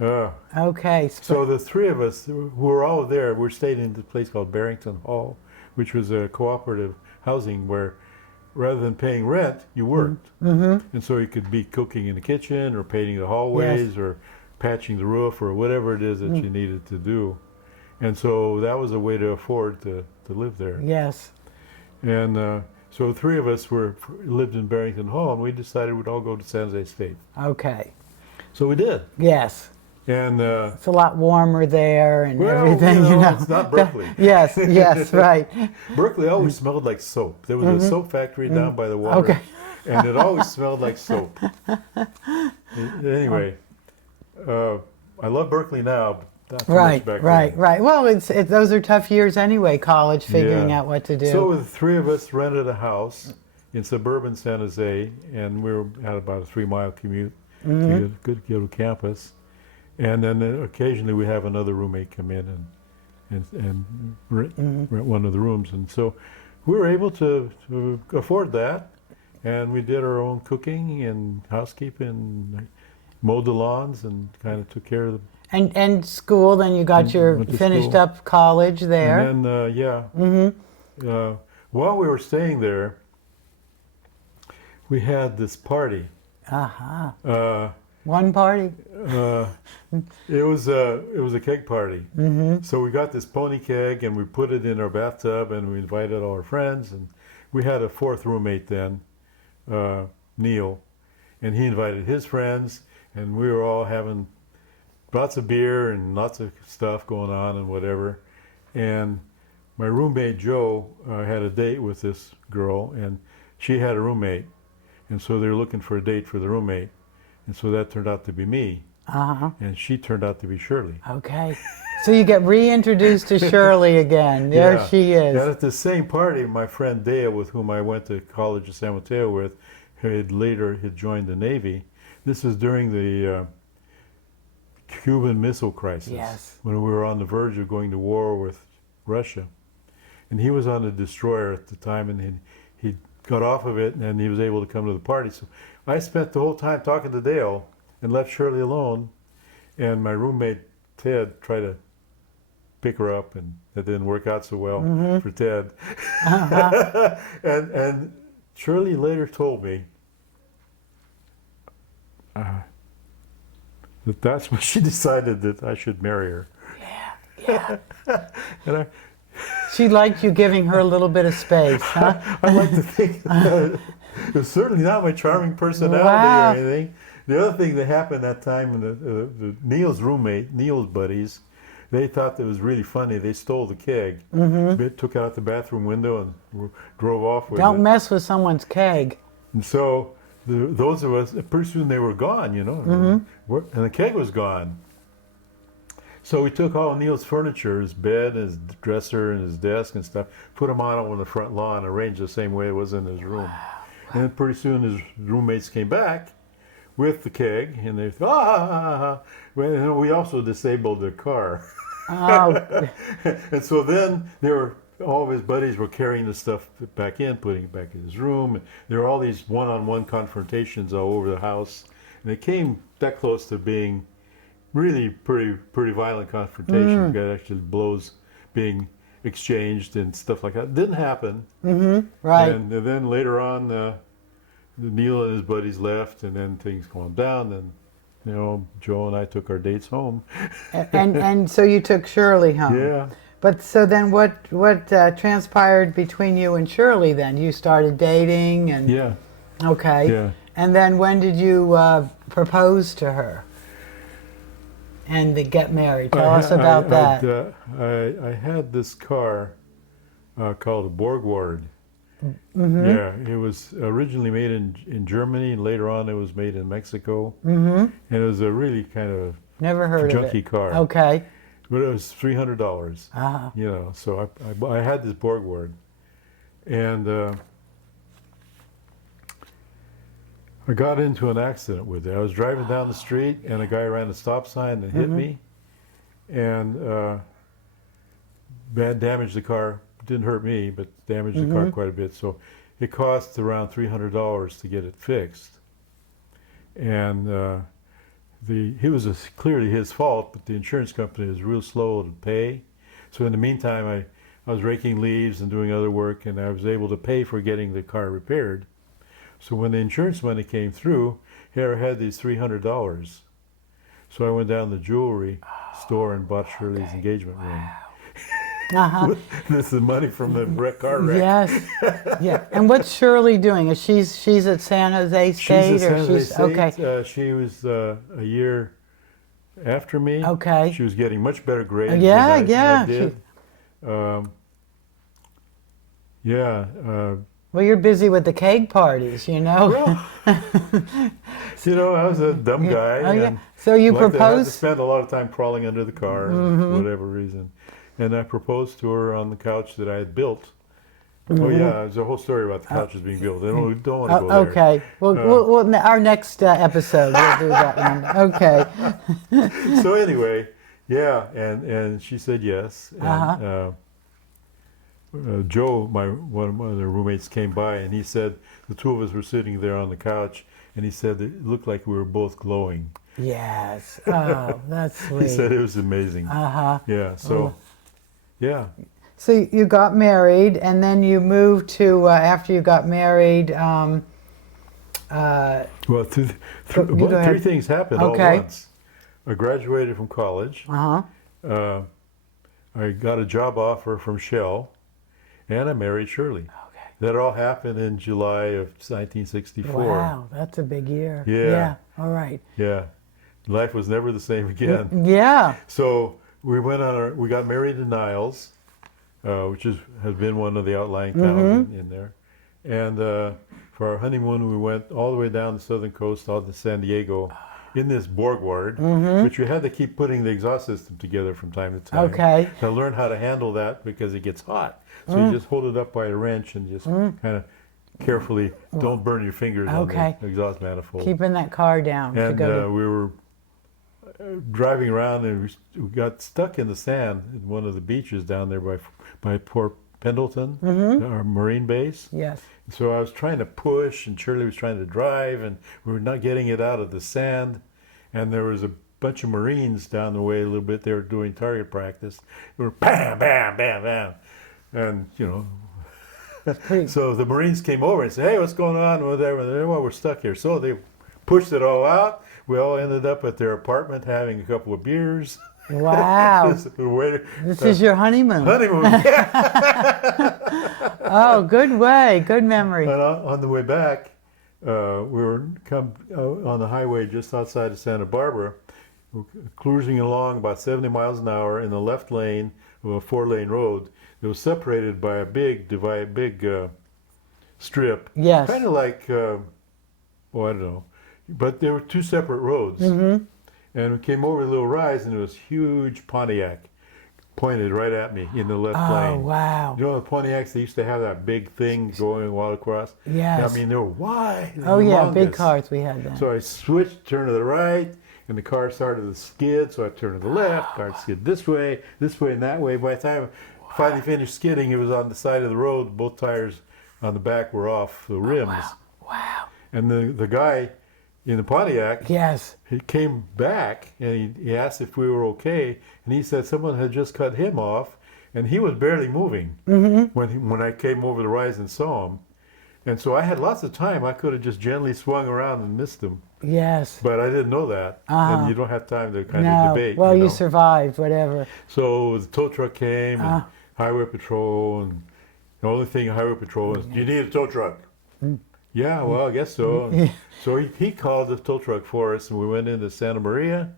Okay. So the three of us who were all there, we stayed in this place called Barrington Hall, which was a cooperative housing where rather than paying rent, you worked. And so you could be cooking in the kitchen or painting the hallways or patching the roof or whatever it is that you needed to do. And so that was a way to afford to live there. Yes. And so the three of us lived in Barrington Hall, and we decided we'd all go to San Jose State. Okay. So we did. Yes. And It's a lot warmer there and well, everything, you know. it's not Berkeley. Yes, yes, right. Berkeley always smelled like soap. There was a soap factory down by the water, Okay. and it always smelled like soap. Anyway, I love Berkeley now, but not too much Right, back right, then. right. Well, those are tough years anyway, college, figuring Yeah. out what to do. So the three of us rented a house in suburban San Jose, and we had about a 3-mile commute to go to campus. And then occasionally we have another roommate come in and rent one of the rooms. And so we were able to afford that. And we did our own cooking and housekeeping, mowed the lawns, and kind of took care of them. and school, then you got your Went to finished school. up college there. And then, while we were staying there, we had this party. Uh-huh. One party. It was a keg party. So we got this pony keg and we put it in our bathtub and we invited all our friends, and we had a fourth roommate then, Neil, and he invited his friends, and we were all having lots of beer and lots of stuff going on and whatever. And my roommate Joe had a date with this girl, and she had a roommate, and so they were looking for a date for the roommate. And so that turned out to be me, and she turned out to be Shirley. Okay. So you get reintroduced to Shirley again. There Yeah. she is. And at the same party, my friend Dale, with whom I went to college in San Mateo with, who had later had joined the Navy. This is during the Cuban Missile Crisis. Yes. When we were on the verge of going to war with Russia. And he was on a destroyer at the time, and he got off of it, and he was able to come to the party. So I spent the whole time talking to Dale and left Shirley alone. And my roommate, Ted, tried to pick her up, and that didn't work out so well for Ted. And Shirley later told me that's when she decided that I should marry her. Yeah. And She liked you giving her a little bit of space, huh? I like to think it was certainly not my charming personality Wow. or anything. The other thing that happened that time, the Neil's roommate, Neil's buddies, they thought that was really funny. They stole the keg, took it out the bathroom window, and drove off with it. Don't mess with someone's keg. And so those of us, pretty soon they were gone, you know, and the keg was gone. So we took all Neil's furniture, his bed, his dresser, and his desk and stuff, put them out on the front lawn, arranged the same way it was in his room. Wow. And then pretty soon his roommates came back with the keg, and they thought, Well, we also disabled their car. Oh. And so then all of his buddies were carrying the stuff back in, putting it back in his room. There were all these one-on-one confrontations all over the house, and it came that close to being really pretty violent confrontation. Got actually blows being exchanged and stuff like that. Didn't happen. Right. And then later on, Neil and his buddies left, and then things calmed down, and you know, Joe and I took our dates home. and so you took Shirley home. Yeah. But so then what transpired between you and Shirley then? You started dating and Yeah. Okay. Yeah. And then when did you propose to her? And get married. Tell us about that. I had this car called a Borgward. Yeah, it was originally made in Germany, and later on it was made in Mexico. And it was a really kind of Never heard of it. junky car. Okay. But it was $300. Uh-huh. You know, so I had this Borgward, and I got into an accident with it. I was driving down the street, and a guy ran a stop sign and hit me, and damaged the car. Didn't hurt me, but damaged the car quite a bit. So it cost around $300 to get it fixed. And it was clearly his fault, but the insurance company was real slow to pay. So in the meantime, I was raking leaves and doing other work, and I was able to pay for getting the car repaired. So when the insurance money came through, here I had these $300. So I went down to the jewelry store and bought Shirley's engagement ring. Uh-huh. This is money from the car wreck. Yes. Yeah. And what's Shirley doing? Is she's at San Jose State She's at San Jose State. Okay. She was a year after me. Okay. She was getting much better grades. Yeah, than yeah. I did. Well, you're busy with the keg parties, you know. Well, you know, I was a dumb guy. Oh, yeah. And So you I had to proposed. spend a lot of time crawling under the car, for whatever reason. And I proposed to her on the couch that I had built. Oh yeah, there's a whole story about the couches being built. I don't want to go there. Okay. Well, our next episode we'll do that one. Okay. So anyway, yeah, and she said yes. And, Joe, one of the roommates, came by, and he said the two of us were sitting there on the couch, and he said it looked like we were both glowing. Yes. Oh, that's sweet. He said it was amazing. Yeah. So, yeah. So you got married, and then you moved to after you got married. Well, three things happened all at once. I graduated from college. I got a job offer from Shell, and I married Shirley. Okay. That all happened in July of 1964. Wow, that's a big year. Yeah. Yeah. All right. Yeah. Life was never the same again. Yeah. So we we got married in Niles, which has been one of the outlying towns in there. And for our honeymoon, we went all the way down the southern coast, out to San Diego, in this Borgward, which you had to keep putting the exhaust system together from time to time. Okay. To learn how to handle that because it gets hot. So you just hold it up by a wrench and just kind of carefully, don't burn your fingers on the exhaust manifold. Keeping that car down. And we were driving around, and we got stuck in the sand in one of the beaches down there by Port Pendleton, our Marine base. Yes. So I was trying to push, and Shirley was trying to drive, and we were not getting it out of the sand. And there was a bunch of Marines down the way a little bit. They were doing target practice. They were bam, bam, bam, bam, and so the Marines came over and said, "Hey, what's going on?" Whatever. Well, we're stuck here. So they pushed it all out. We all ended up at their apartment having a couple of beers. Wow. This is your honeymoon. Honeymoon. Oh, good way. Good memory. And on the way back, we were on the highway just outside of Santa Barbara, cruising along about 70 miles an hour in the left lane of a 4-lane road. It was separated by a big strip. Yes. Kind of like, I don't know. But there were two separate roads. And we came over a little rise, and it was huge Pontiac pointed right at me in the left lane. Oh, wow. You know the Pontiacs, they used to have that big thing going all across? Yes. I mean, they were wide. Oh, yeah, big humongous. cars we had then. So I switched, turned to the right, and the car started to skid, so I turned to the left, car skid this way, and that way. By the time I finally finished skidding, it was on the side of the road. Both tires on the back were off the rims. Wow. And the guy in the Pontiac, Yes. he came back, and he asked if we were okay, and he said someone had just cut him off, and he was barely moving when I came over the rise and saw him. And so I had lots of time. I could have just gently swung around and missed him. Yes. But I didn't know that. And you don't have time to kind of debate. Well, you survived, whatever. So the tow truck came, and Highway Patrol, and the only thing Highway Patrol was, "Do you need a tow truck?" Yeah, well, I guess so. So he called the tow truck for us, and we went into Santa Maria,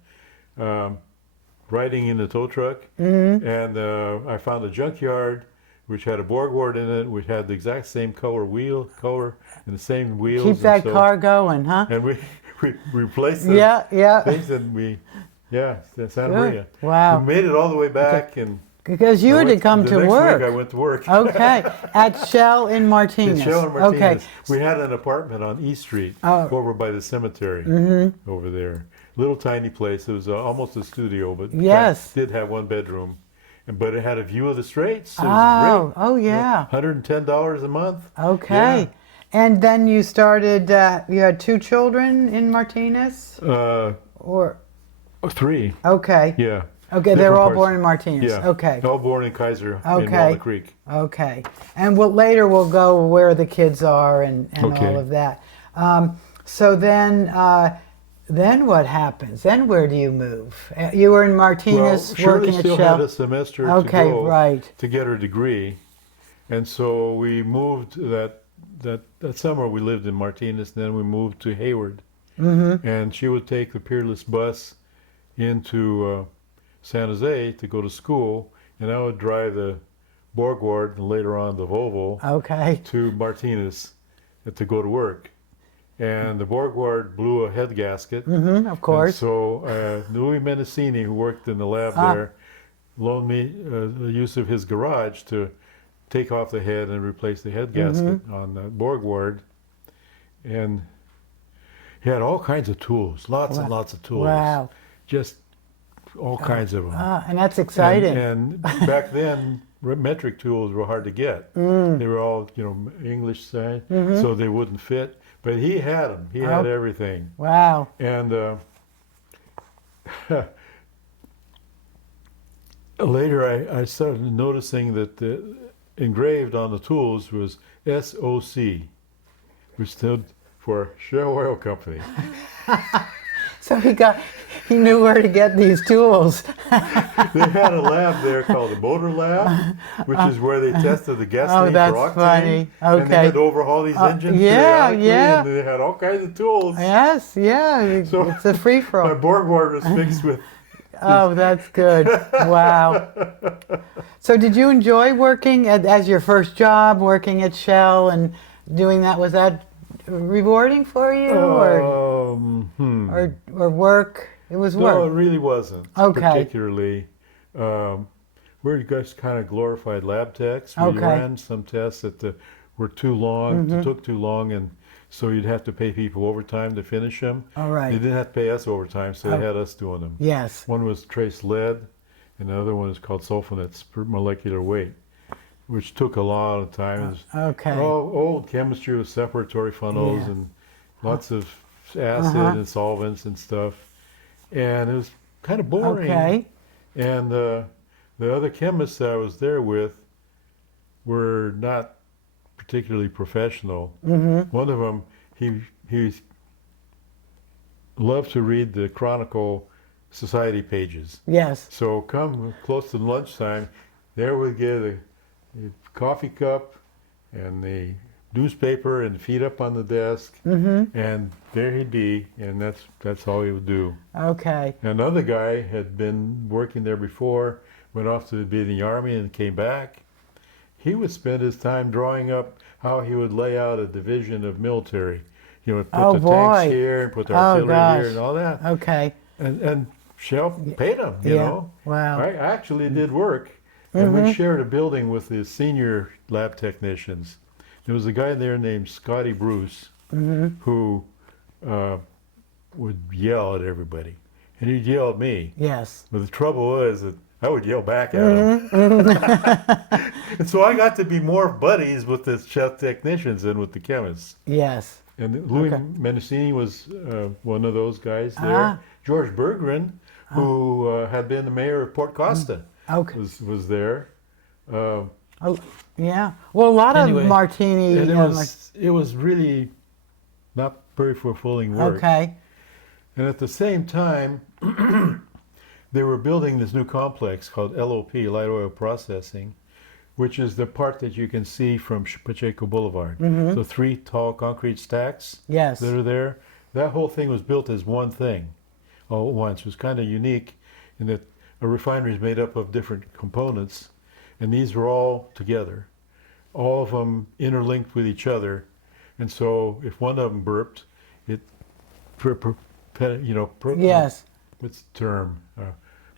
riding in the tow truck, and I found a junkyard which had a Borg ward in it, which had the exact same color and the same wheels. Keep that car going, huh? And we replaced the things, and Santa Maria. Wow. We made it all the way back, and because you had to come to work. The next week I went to work. Okay, at Shell in Martinez. In Shell in Martinez. Okay. We had an apartment on East Street over by the cemetery over there. Little tiny place. It was almost a studio, but yes, did have one bedroom. But it had a view of the Straits. It was great. Oh, yeah. $110 a month. Okay. Yeah. And then you started, you had 2 children in Martinez? Or 3. Okay. Yeah. Okay, they were all born in Martinez. Yeah. Okay. All born in Kaiser in Walnut Creek. Okay. And later we'll go where the kids are and all of that. So then what happens? Then where do you move? You were in Martinez working at Shell. Shirley still had a semester to go right. to get her degree. And so we moved that summer we lived in Martinez, and then we moved to Hayward. And she would take the Peerless bus into San Jose to go to school, and I would drive the Borg ward and later on the Volvo to Martinez to go to work. And the Borg ward blew a head gasket. Of course. And so Louis Mendicini, who worked in the lab there, loaned me the use of his garage to take off the head and replace the head gasket on the Borg ward. And he had all kinds of tools, lots and lots of tools. Wow. Just all kinds of them. And that's exciting. And back then, metric tools were hard to get. They were all, English size, so they wouldn't fit. But he had them. He had everything. Wow. And later I started noticing that engraved on the tools was SOC, which stood for Shell Oil Company. So he knew where to get these tools. They had a lab there called the Motor Lab, which is where they tested the gasoline that's for octane. Funny. Okay. And they had to overhaul these engines periodically, and they had all kinds of tools. Yes, yeah. So it's a free-for-all. My Borg ward was fixed with... Oh, that's good. Wow. So did you enjoy working as your first job, working at Shell and doing that? Was that rewarding for you, or work? It was work. No, it really wasn't. Okay. Particularly, we're just kind of glorified lab techs. We ran some tests that were too long, took too long, and So you'd have to pay people overtime to finish them. All They right. didn't have to pay us overtime, so they Oh. had us doing them. Yes. One was trace lead, and the other one is called sulfonates per molecular weight, which took a lot of time. It was Okay. all old chemistry with separatory funnels Yeah. and lots of acid and solvents and stuff. And it was kind of boring. Okay. And the other chemists that I was there with were not particularly professional. One of them, he loved to read the Chronicle Society pages. Yes. So come close to lunchtime, there would get a coffee cup and the newspaper and feet up on the desk, and there he'd be, and that's all he would do. Okay. Another guy had been working there before, went off to be in the army and came back. He would spend his time drawing up how he would lay out a division of military. He would put Oh, the boy. tanks here and put the Oh, artillery gosh. here and all that. Okay. And Shell paid him, you Yeah. know. Wow. I actually did work. And we shared a building with the senior lab technicians. There was a guy there named Scotty Bruce who would yell at everybody. And he'd yell at me. Yes. But the trouble was that I would yell back at him. And so I got to be more buddies with the chef technicians than with the chemists. Yes. And Louis Mendocini was one of those guys there. George Berggren, who had been the mayor of Port Costa, Okay. was there. Oh, yeah. Well, a lot Anyway, of martini. And it was really not very fulfilling work. Okay. And at the same time, they were building this new complex called LOP, Light Oil Processing, which is the part that you can see from Pacheco Boulevard. So 3 tall concrete stacks Yes. that are there. That whole thing was built as one thing all at once. It was kind of unique in that a refinery is made up of different components, and these were all together, all of them interlinked with each other. And so if one of them burped, it, Yes. what's the term?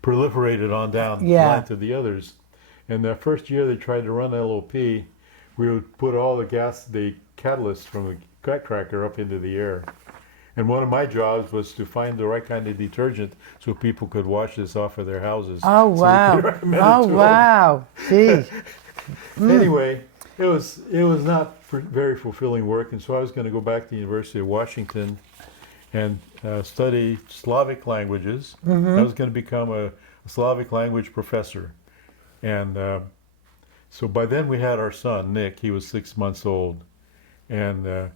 Proliferated on down the Yeah. line to the others. And the first year they tried to run LOP, we would put all the catalyst from the cat cracker up into the air. And one of my jobs was to find the right kind of detergent so people could wash this off of their houses. Oh, So we wow. could recommend it Oh, to them. wow. Gee. Anyway, it was not very fulfilling work, and so I was going to go back to the University of Washington and study Slavic languages. I was going to become a Slavic language professor. And so by then we had our son, Nick. He was 6 months old. And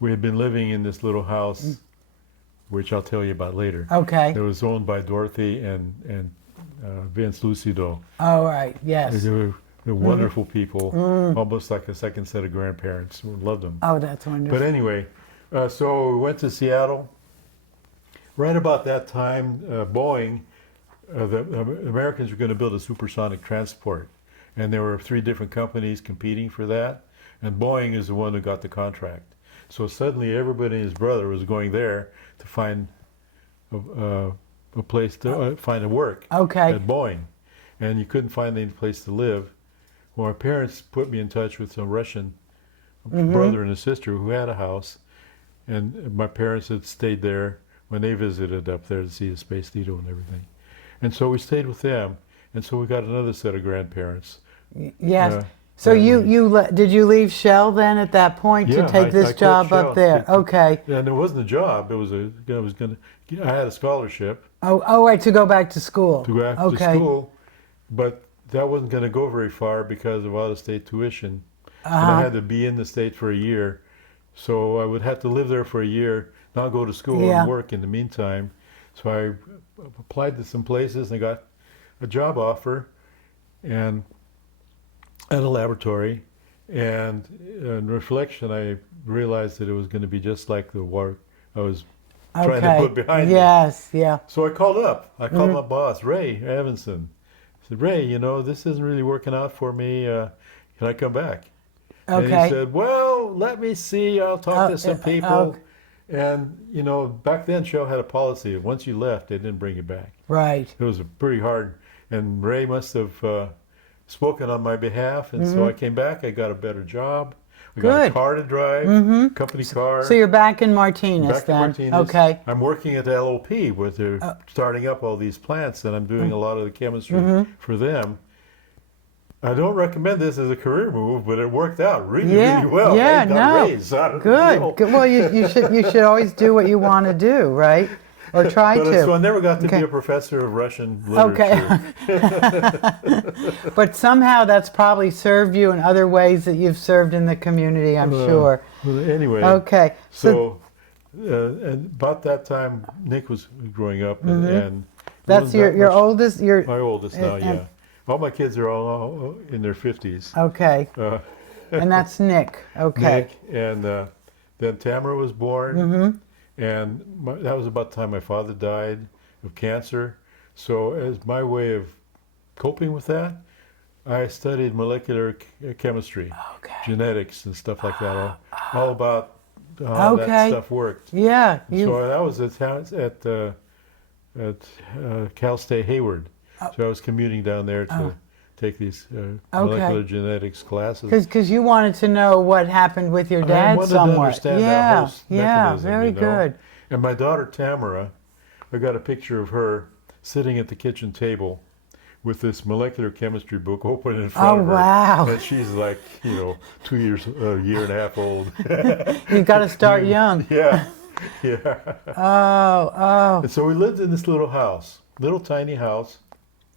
we had been living in this little house, which I'll tell you about later. Okay. It was owned by Dorothy and Vince Lucido. All right. Yes. They're wonderful people, almost like a second set of grandparents. We loved them. Oh, that's wonderful. But anyway, so we went to Seattle. Right about that time, Boeing, the Americans were going to build a supersonic transport. And there were 3 different companies competing for that. And Boeing is the one who got the contract. So suddenly everybody and his brother was going there to find a place to find a work Okay. at Boeing. And you couldn't find any place to live. Well, my parents put me in touch with some Russian brother and a sister who had a house. And my parents had stayed there when they visited up there to see the Space Needle and everything. And so we stayed with them. And so we got another set of grandparents. Yes. So did you leave Shell then at that point to take this quit job Shell. up there? Okay. And it wasn't a job. It was I had a scholarship Oh, right, to go back to school. to go back to school, but that wasn't going to go very far because of out-of-state tuition. And I had to be in the state for a year. So I would have to live there for a year, not go to school and work in the meantime. So I applied to some places and I got a job offer and at a laboratory. And in reflection, I realized that it was going to be just like the work I was trying to put behind me. Yes, yeah. So I called up. I called my boss, Ray Evanson. I said, Ray, this isn't really working out for me. Can I come back? And he said, well, let me see. I'll talk to some people. And, back then Shell had a policy of once you left, they didn't bring you back. Right. It was pretty hard. And Ray must have spoken on my behalf. And so I came back. I got a better job. I got a Good. car to drive, company car. So you're back in Martinez Back in then? Martinez. Okay. I'm working at LOP where they're starting up all these plants, and I'm doing a lot of the chemistry for them. I don't recommend this as a career move, but it worked out really, really well. Yeah, I got no. raised out of the Good. deal. Good. Well, you should always do what you want to do, right? Or try So to. I never got to be Okay. a professor of Russian literature. Okay. But somehow that's probably served you in other ways that you've served in the community, I'm sure. Well, anyway, Okay. so and about that time, Nick was growing up, and That's wasn't that your much- oldest. Your My oldest now, and- yeah. All my kids are all in their 50s. okay, Uh, and that's Nick. Okay. Nick, and then Tamara was born, and that was about the time my father died of cancer. So as my way of coping with that, I studied molecular chemistry, Okay. genetics, and stuff like that, all about how that Okay. stuff worked. Yeah. So that was at Cal State Hayward. So I was commuting down there to take these molecular genetics classes. Because you wanted to know what happened with your I dad wanted somewhat. to understand yeah. that whole Yeah. mechanism, Very you know. good. And my daughter Tamara, I got a picture of her sitting at the kitchen table with this molecular chemistry book open in front Oh, of her. wow. And she's like, 2 years, a year and a half old. You've got to start young. Yeah, yeah. Oh. And so we lived in this little house, little tiny house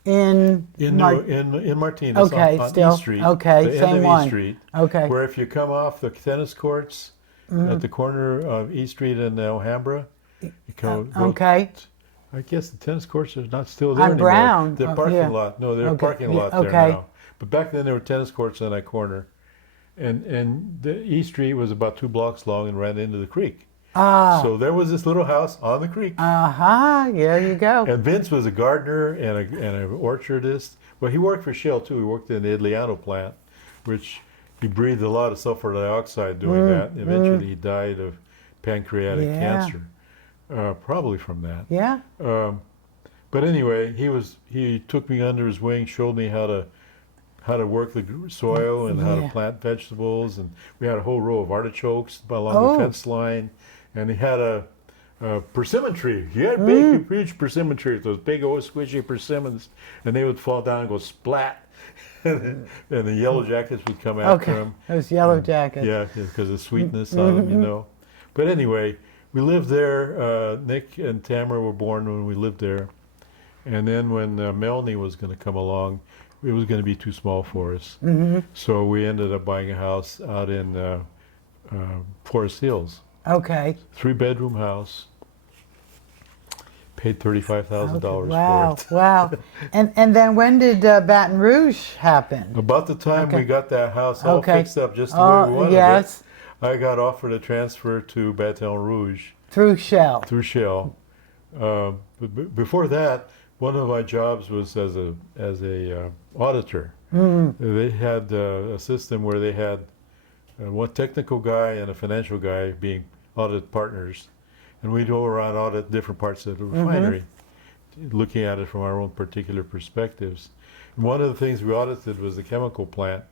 In in Martinez Okay, on still. East Street. Okay, the same end of one. East Street. Okay. Where if you come off the tennis courts at the corner of East Street and Alhambra, you go, Okay. I guess the tennis courts are not still there On anymore. Brown. The Oh, parking yeah. lot. No, there's a Okay, parking yeah, lot there okay. now. But back then there were tennis courts on that corner. And the East Street was about 2 blocks long and ran into the creek. Ah. So there was this little house on the creek. There you go. And Vince was a gardener and an orchardist. Well, he worked for Shell too. He worked in the Idliano plant, which he breathed a lot of sulfur dioxide doing that. Eventually, he died of pancreatic cancer, probably from that. Yeah. But anyway, he took me under his wing, showed me how to work the soil and how to plant vegetables, and we had a whole row of artichokes along the fence line, and he had a persimmon tree. He had big, huge persimmon trees, those big old squishy persimmons, and they would fall down and go splat, and the yellow jackets would come after him. Those yellow jackets. Yeah, because of sweetness on them, But anyway, we lived there. Nick and Tamara were born when we lived there. And then when Melanie was going to come along, it was going to be too small for us. So we ended up buying a house out in Forest Hills. Okay. 3-bedroom house. Paid $35,000 Wow. for it. Wow. And then when did Baton Rouge happen? About the time we got that house all Okay. fixed up just the way we wanted yes. it, I got offered a transfer to Baton Rouge Through Shell. through Shell. But before that, one of my jobs was as a auditor. They had a system where they had one technical guy and a financial guy being audit partners, and we'd go around audit different parts of the refinery, looking at it from our own particular perspectives. And one of the things we audited was the chemical plant,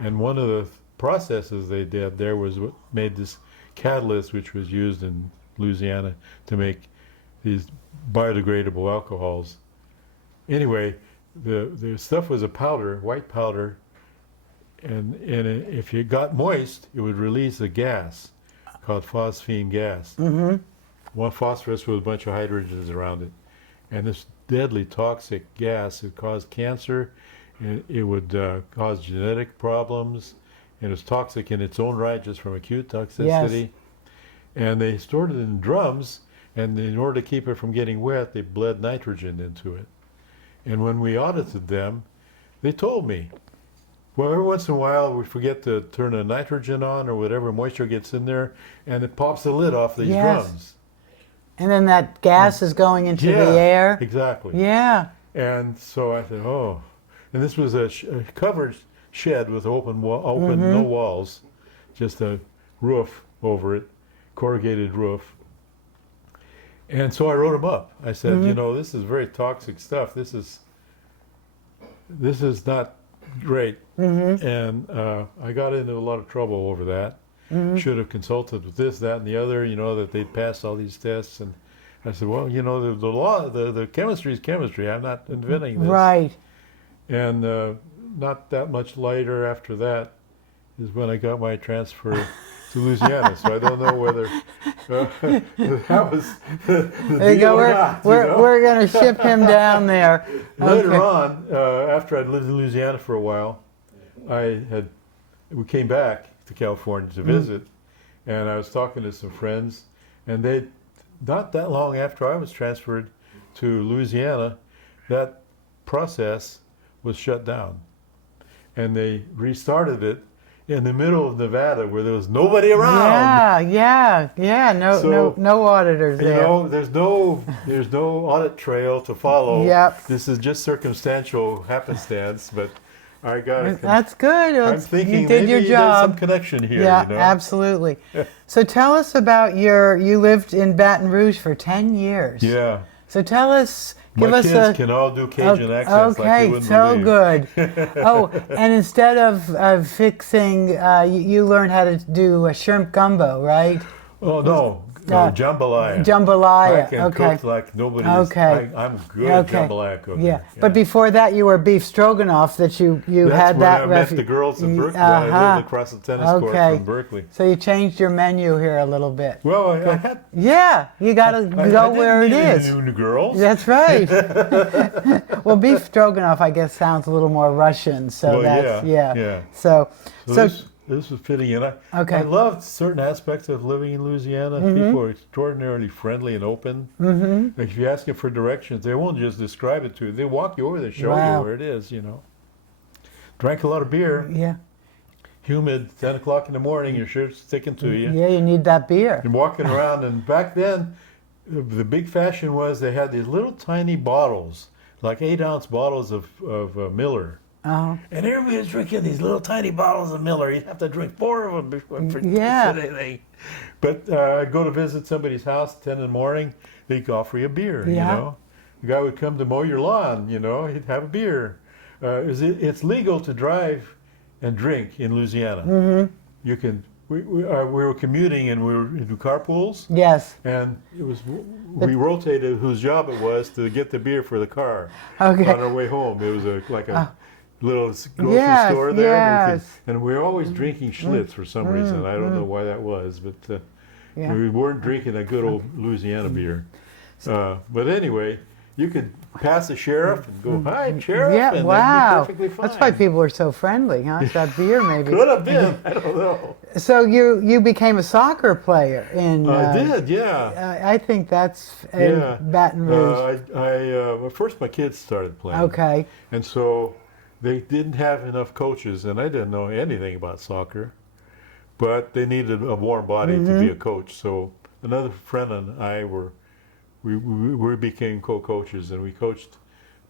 and one of the processes they did there was what made this catalyst, which was used in Louisiana to make these biodegradable alcohols. Anyway, the stuff was a powder, white powder, and if it got moist, it would release a gas called phosphine gas. One phosphorus with a bunch of hydrogens around it. And this deadly toxic gas, it caused cancer, and it would cause genetic problems, and it's toxic in its own right just from acute toxicity. And they stored it in drums, and in order to keep it from getting wet, they bled nitrogen into it. And when we audited them, they told me, well, every once in a while we forget to turn the nitrogen on or whatever moisture gets in there, and it pops the lid off these drums. And then that gas is going into the air. Exactly. Yeah. And so I said, oh. And this was a covered shed with open no walls, just a roof over it, corrugated roof. And so I wrote them up. I said, this is very toxic stuff. This is not great. And I got into a lot of trouble over that. Should have consulted with this, that, and the other, that they'd passed all these tests. And I said, well, the law, the chemistry is chemistry. I'm not inventing this. Right. And not that much later after that is when I got my transfer to Louisiana. So I don't know whether that was the There you deal go. or not. We're going to ship him down there. Later Okay. on, after I'd lived in Louisiana for a while, we came back to California to visit, and I was talking to some friends, and they, not that long after I was transferred to Louisiana, that process was shut down, and they restarted it in the middle of Nevada where there was nobody around. Yeah. No auditors there. There's no audit trail to follow. Yep. This is just circumstantial happenstance, but I got. That's good. I'm thinking you did maybe your there's job. some connection here. Yeah, absolutely. So tell us about you lived in Baton Rouge for 10 years. Yeah. So tell us, give My us kids can all do Cajun accents like you wouldn't so believe. good. Oh, and instead of fixing, you learned how to do a shrimp gumbo, right? Oh no, jambalaya. Jambalaya. I can Okay. cook like nobody. Okay. I'm good at Okay. jambalaya cooking. Yeah. But before that, you were beef stroganoff. That you That's had when that. I met the girls in Berkeley. Uh-huh. I lived across the tennis court Okay. from Berkeley. So you changed your menu here a little bit. Well, I had. Yeah, you got to I go didn't where it need any is. New girls. That's right. Well, beef stroganoff, I guess, sounds a little more Russian. So Well, that's yeah. So This was fitting in. Okay. I loved certain aspects of living in Louisiana. People are extraordinarily friendly and open. Like if you ask them for directions, they won't just describe it to you. They walk you over there, show Wow. you where it is. Drank a lot of beer. yeah, Humid, 10 o'clock in the morning. Your shirt's sticking to you. yeah, you need that beer. And walking around. And back then, the big fashion was they had these little tiny bottles, like 8-ounce bottles of Miller. Uh-huh. And everybody was drinking these little tiny bottles of Miller. You'd have to drink 4 of them before Yeah. anything. But I'd go to visit somebody's house at 10 in the morning. They'd offer you a beer, Yeah. The guy would come to mow your lawn, he'd have a beer. It's legal to drive and drink in Louisiana. You can. We were commuting and we were into carpools. Yes. And we rotated whose job it was to get the beer for the car Okay. on our way home. It was like a little grocery Yes, store there. yes. And we were always drinking Schlitz for some reason. I don't know why that was, but Yeah. we weren't drinking a good old Louisiana beer. But anyway, you could pass the sheriff and go, "Hi, sheriff," Yeah. and Wow. that'd be perfectly fine. That's why people are so friendly, huh? It's that beer, maybe. Could have been. I don't know. So you became a soccer player in. I did, yeah. I think that's in Yeah. Baton Rouge. Well, first my kids started playing. Okay. And so they didn't have enough coaches, and I didn't know anything about soccer, but they needed a warm body to be a coach. So another friend and I we became co-coaches, and we coached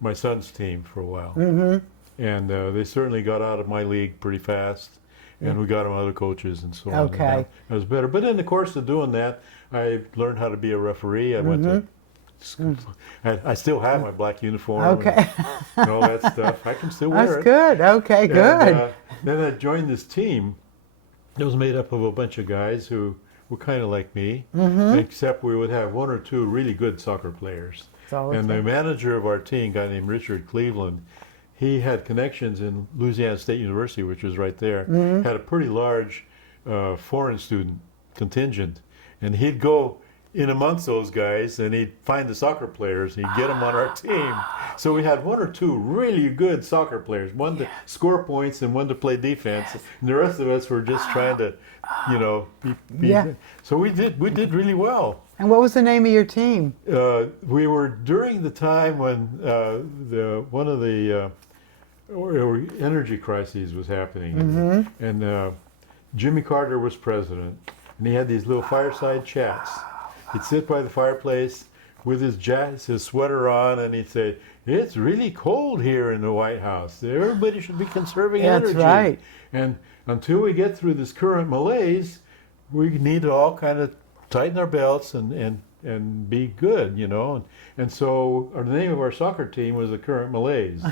my son's team for a while. And they certainly got out of my league pretty fast, and we got them other coaches and so on. Okay. And that was better. But in the course of doing that, I learned how to be a referee. I went to school. I still have my black uniform Okay. and all that stuff. I can still wear That's it. good. Okay, good. And, then I joined this team. It was made up of a bunch of guys who were kind of like me, except we would have 1 or 2 really good soccer players. all it And the takes. manager of our team, a guy named Richard Cleveland, he had connections in Louisiana State University, which was right there, had a pretty large foreign student contingent. And he'd go in amongst those guys and he'd find the soccer players and he'd get them on our team. So we had 1 or 2 really good soccer players, one to score points and one to play defense. And the rest of us were just trying to, be Yeah. So we did really well. And what was the name of your team? We were during the time when one of the energy crises was happening, and Jimmy Carter was president, and he had these little fireside chats. He'd sit by the fireplace with his sweater on, and he'd say, "It's really cold here in the White House. Everybody should be conserving That's energy. right. And until we get through this current malaise, we need to all kind of tighten our belts and and be good, you know. And so the name of our soccer team was the Current Malays.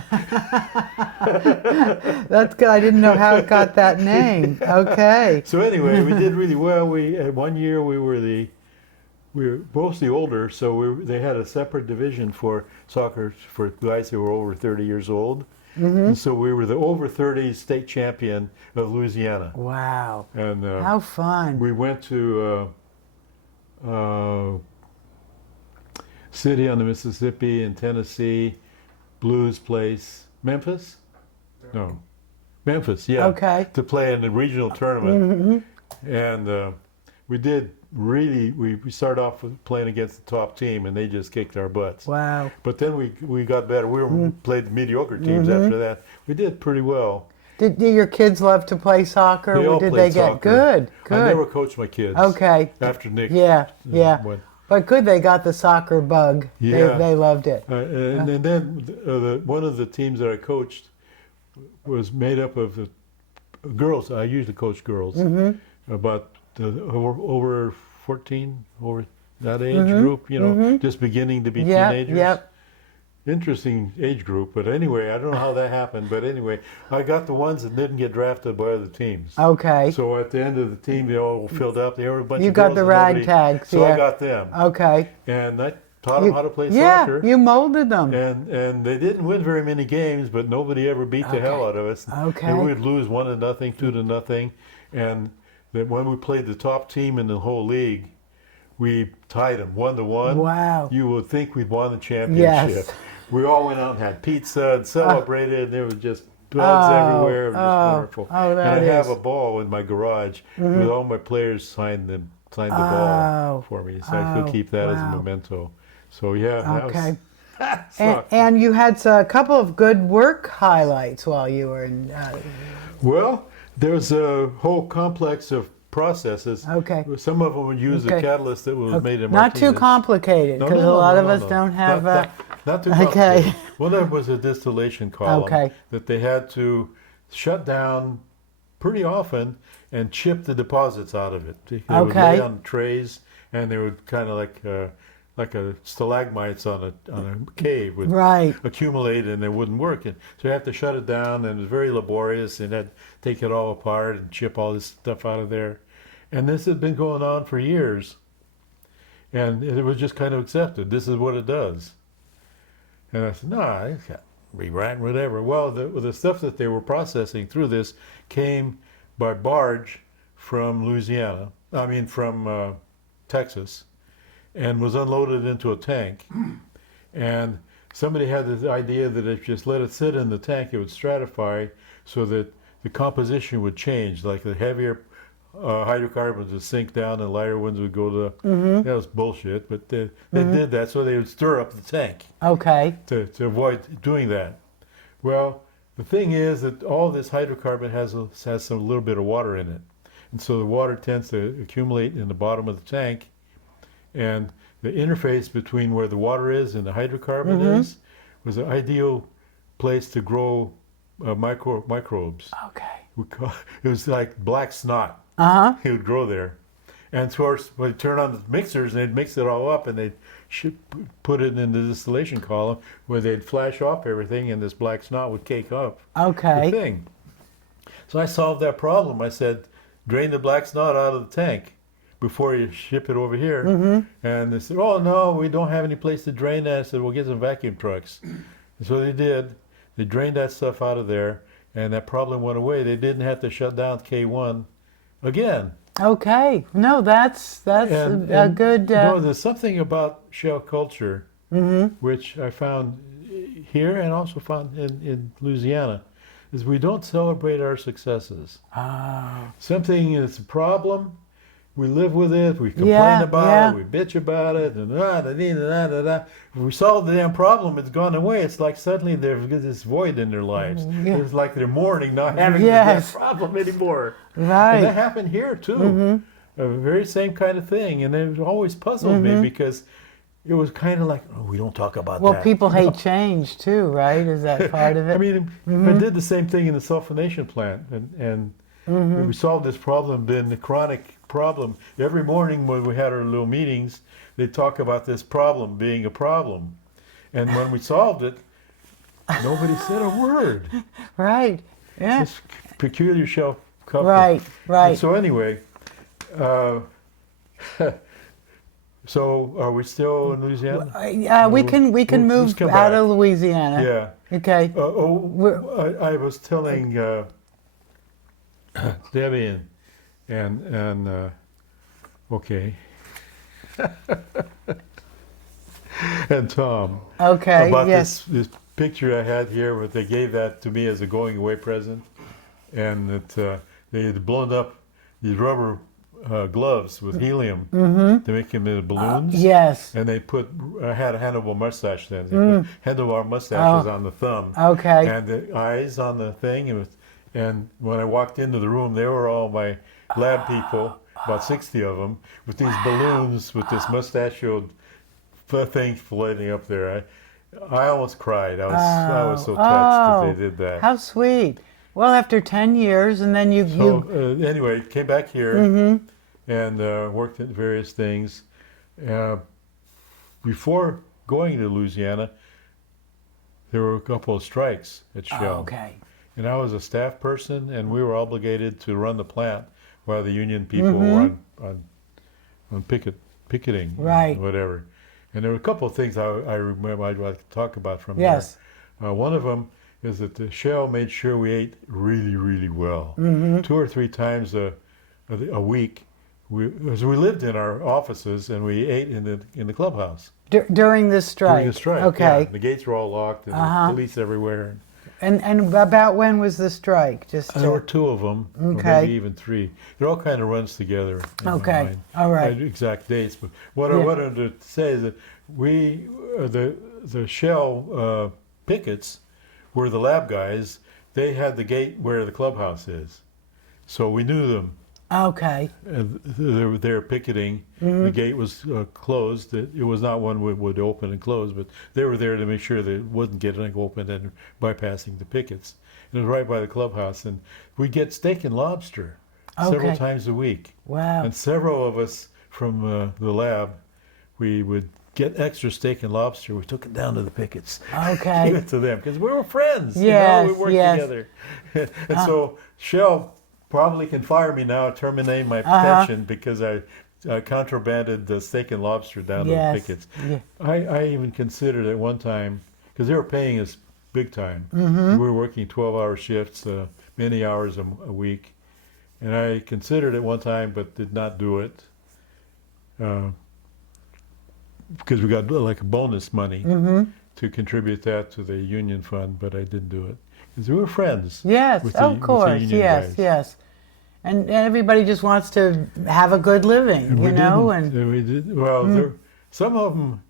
That's good. I didn't know how it got that name. Okay. So anyway, we did really well. One year we were mostly older, so they had a separate division for soccer for guys who were over 30 years old. And so we were the over 30 state champion of Louisiana. Wow. And How fun. we went to city on the Mississippi in Tennessee, Blues Place, Memphis? No, Memphis, yeah. Okay. To play in the regional tournament. And we did really, we started off with playing against the top team and they just kicked our butts. Wow. But then we got better. We played mediocre teams after that. We did pretty well. Did your kids love to play soccer? They all Did played they get soccer. good? Good. I never coached my kids. Okay. After Nick. Yeah. went. But good, they got the soccer bug. Yeah. They loved it. And then one of the teams that I coached was made up of the girls. I usually coach girls, about over 14, over that age group, you know, just beginning to be teenagers. Yep. Interesting age group, but anyway, I don't know how that happened, but anyway, I got the ones that didn't get drafted by other teams. Okay. So at the end of the team, they all filled up. They were a bunch You of got girls the and ragtags, So yeah. I got them, Okay. and I taught them how to play Yeah, soccer. you molded them. And they didn't win very many games, but nobody ever beat the hell out of us. Okay. And we'd lose 1-0, 2-0, and then when we played the top team in the whole league, we tied them 1-1. Wow. You would think we'd won the championship. Yes. We all went out and had pizza and celebrated, and there was just bugs everywhere. It was just wonderful. Oh, that and I have is. a ball in my garage with all my players signed the ball for me, so I could keep that as a memento. So yeah, that Okay. was. And you had a couple of good work highlights while you were in. Well, there's a whole complex of processes. Okay. Some of them would use the Okay. catalyst that was made in Not too Martinez. complicated, No, because no, a lot no, of no, us no. don't have. Not too Okay. complicated. One of them was a distillation column Okay. that they had to shut down pretty often and chip the deposits out of it. They would Okay. lay on trays, and they would kind of like a stalagmites on a cave would Right. accumulate, and it wouldn't work. And so you have to shut it down, and it was very laborious, and had to take it all apart and chip all this stuff out of there. And this has been going on for years, and it was just kind of accepted. This is what it does. And I said, no, it's got rewrite whatever. Well, the stuff that they were processing through this came by barge from Louisiana, from Texas, and was unloaded into a tank. And somebody had this idea that if you just let it sit in the tank, it would stratify so that the composition would change, like the heavier hydrocarbons would sink down and lighter ones would go to, that was bullshit, but they did that so they would stir up the tank Okay. to avoid doing that. Well, the thing is that all this hydrocarbon has some little bit of water in it. And so the water tends to accumulate in the bottom of the tank, and the interface between where the water is and the hydrocarbon is was an ideal place to grow microbes. Okay. It was like black snot. It would grow there. And of course, they'd turn on the mixers and they'd mix it all up and they'd put it in the distillation column where they'd flash off everything and this black snot would cake up Okay. the thing. So I solved that problem. I said, drain the black snot out of the tank before you ship it over here. And they said, oh no, we don't have any place to drain that. I said, we'll get some vacuum trucks. And so they did. They drained that stuff out of there and that problem went away. They didn't have to shut down K1 again. Okay. No, that's a good. No, there's something about shell culture which I found here and also found in Louisiana, is we don't celebrate our successes. Something is a problem, we live with it, we complain about it, we bitch about it, and if we solve the damn problem, it's gone away. It's like suddenly there's this void in their lives. It's like they're mourning not having the damn problem anymore. Right. And that happened here too. The very same kind of thing. And it always puzzled me because it was kind of like, oh, we don't talk about that. Well, people hate change too, right? Is that part of it? I mean, I did the same thing in the sulfonation plant, and we solved this problem. Then the chronic problem. Every morning when we had our little meetings, they'd talk about this problem being a problem. And when we solved it, nobody said a word. Right. Yeah. This peculiar shell couple. Right. Right. And so anyway, so are we still in Louisiana? We can let's move come out back. of Louisiana. Yeah. Okay. I was telling Debbie and okay, and Tom. Okay. About Yes. this picture I had here, where they gave that to me as a going away present, and that they had blown up these rubber gloves with helium to make them into balloons. Yes. And they put, I had a handlebar mustache then. They put handlebar mustaches on the thumb. Okay. And the eyes on the thing. And when I walked into the room, they were all my lab people, about 60 of them, with these balloons with this mustachioed thing floating up there. I almost cried. I was so touched that they did that. How sweet. Well, after 10 years, and then Anyway, came back here and worked at various things. Before going to Louisiana, there were a couple of strikes at Shell. Okay. And I was a staff person, and we were obligated to run the plant while the union people were on picketing, Right. whatever. And there were a couple of things I remember I'd like to talk about from Yes. there. One of them is that the Shell made sure we ate really, really well. 2 or 3 times a week. As we lived in our offices, and we ate in the clubhouse. During this strike? During the strike, Okay. yeah. The gates were all locked, and the police everywhere. And about when was the strike? There were 2 of them, or Okay. maybe even 3. It all kind of runs together. In my Okay. mind. All right. I had exact dates, but what I wanted to say is that we, the Shell pickets, were the lab guys. They had the gate where the clubhouse is, so we knew them. Okay. They were there picketing. The gate was closed. It was not one we would open and close, but they were there to make sure that it wouldn't get open and bypassing the pickets. And it was right by the clubhouse, and we'd get steak and lobster several times a week. Wow. And several of us from the lab, we would get extra steak and lobster. We took it down to the pickets. Okay. Give it to them because we were friends. Yes, we worked yes. together. And so Shell probably can fire me now, terminate my pension because I contrabanded the steak and lobster down to the pickets. Yeah. I even considered at one time, because they were paying us big time. We were working 12-hour shifts, many hours a week. And I considered at one time, but did not do it. Because we got like a bonus money to contribute that to the union fund, but I didn't do it. Because we were friends. Yes, with of course. union Yes, guys. yes. And everybody just wants to have a good living, And you we know? didn't. And We did, well, some of them,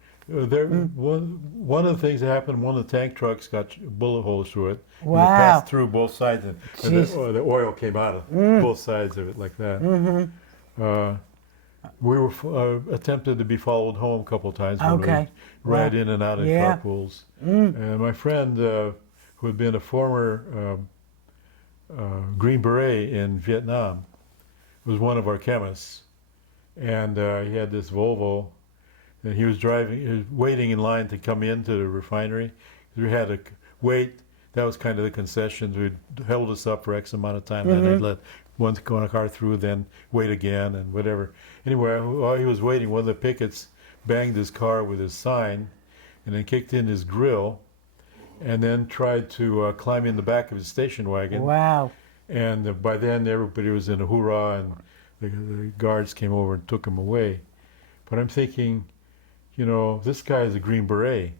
one of the things that happened, one of the tank trucks got bullet holes through it. Wow. And it passed through both sides, and Jeez. the oil came out of both sides of it like that. We were attempted to be followed home a couple of times when Okay. we ride Wow. in and out of Yeah. carpools. And my friend, who had been a former Green Beret in Vietnam, was one of our chemists. And he had this Volvo, and he was waiting in line to come into the refinery. We had to wait. That was kind of the concessions. They held us up for X amount of time, then they'd let one car through, then wait again, and whatever. Anyway, while he was waiting, one of the pickets banged his car with his sign, and then kicked in his grill, and then tried to climb in the back of his station wagon. wow. And by then, everybody was in a hoorah, and the guards came over and took him away. But I'm thinking, you know, this guy is a Green Beret.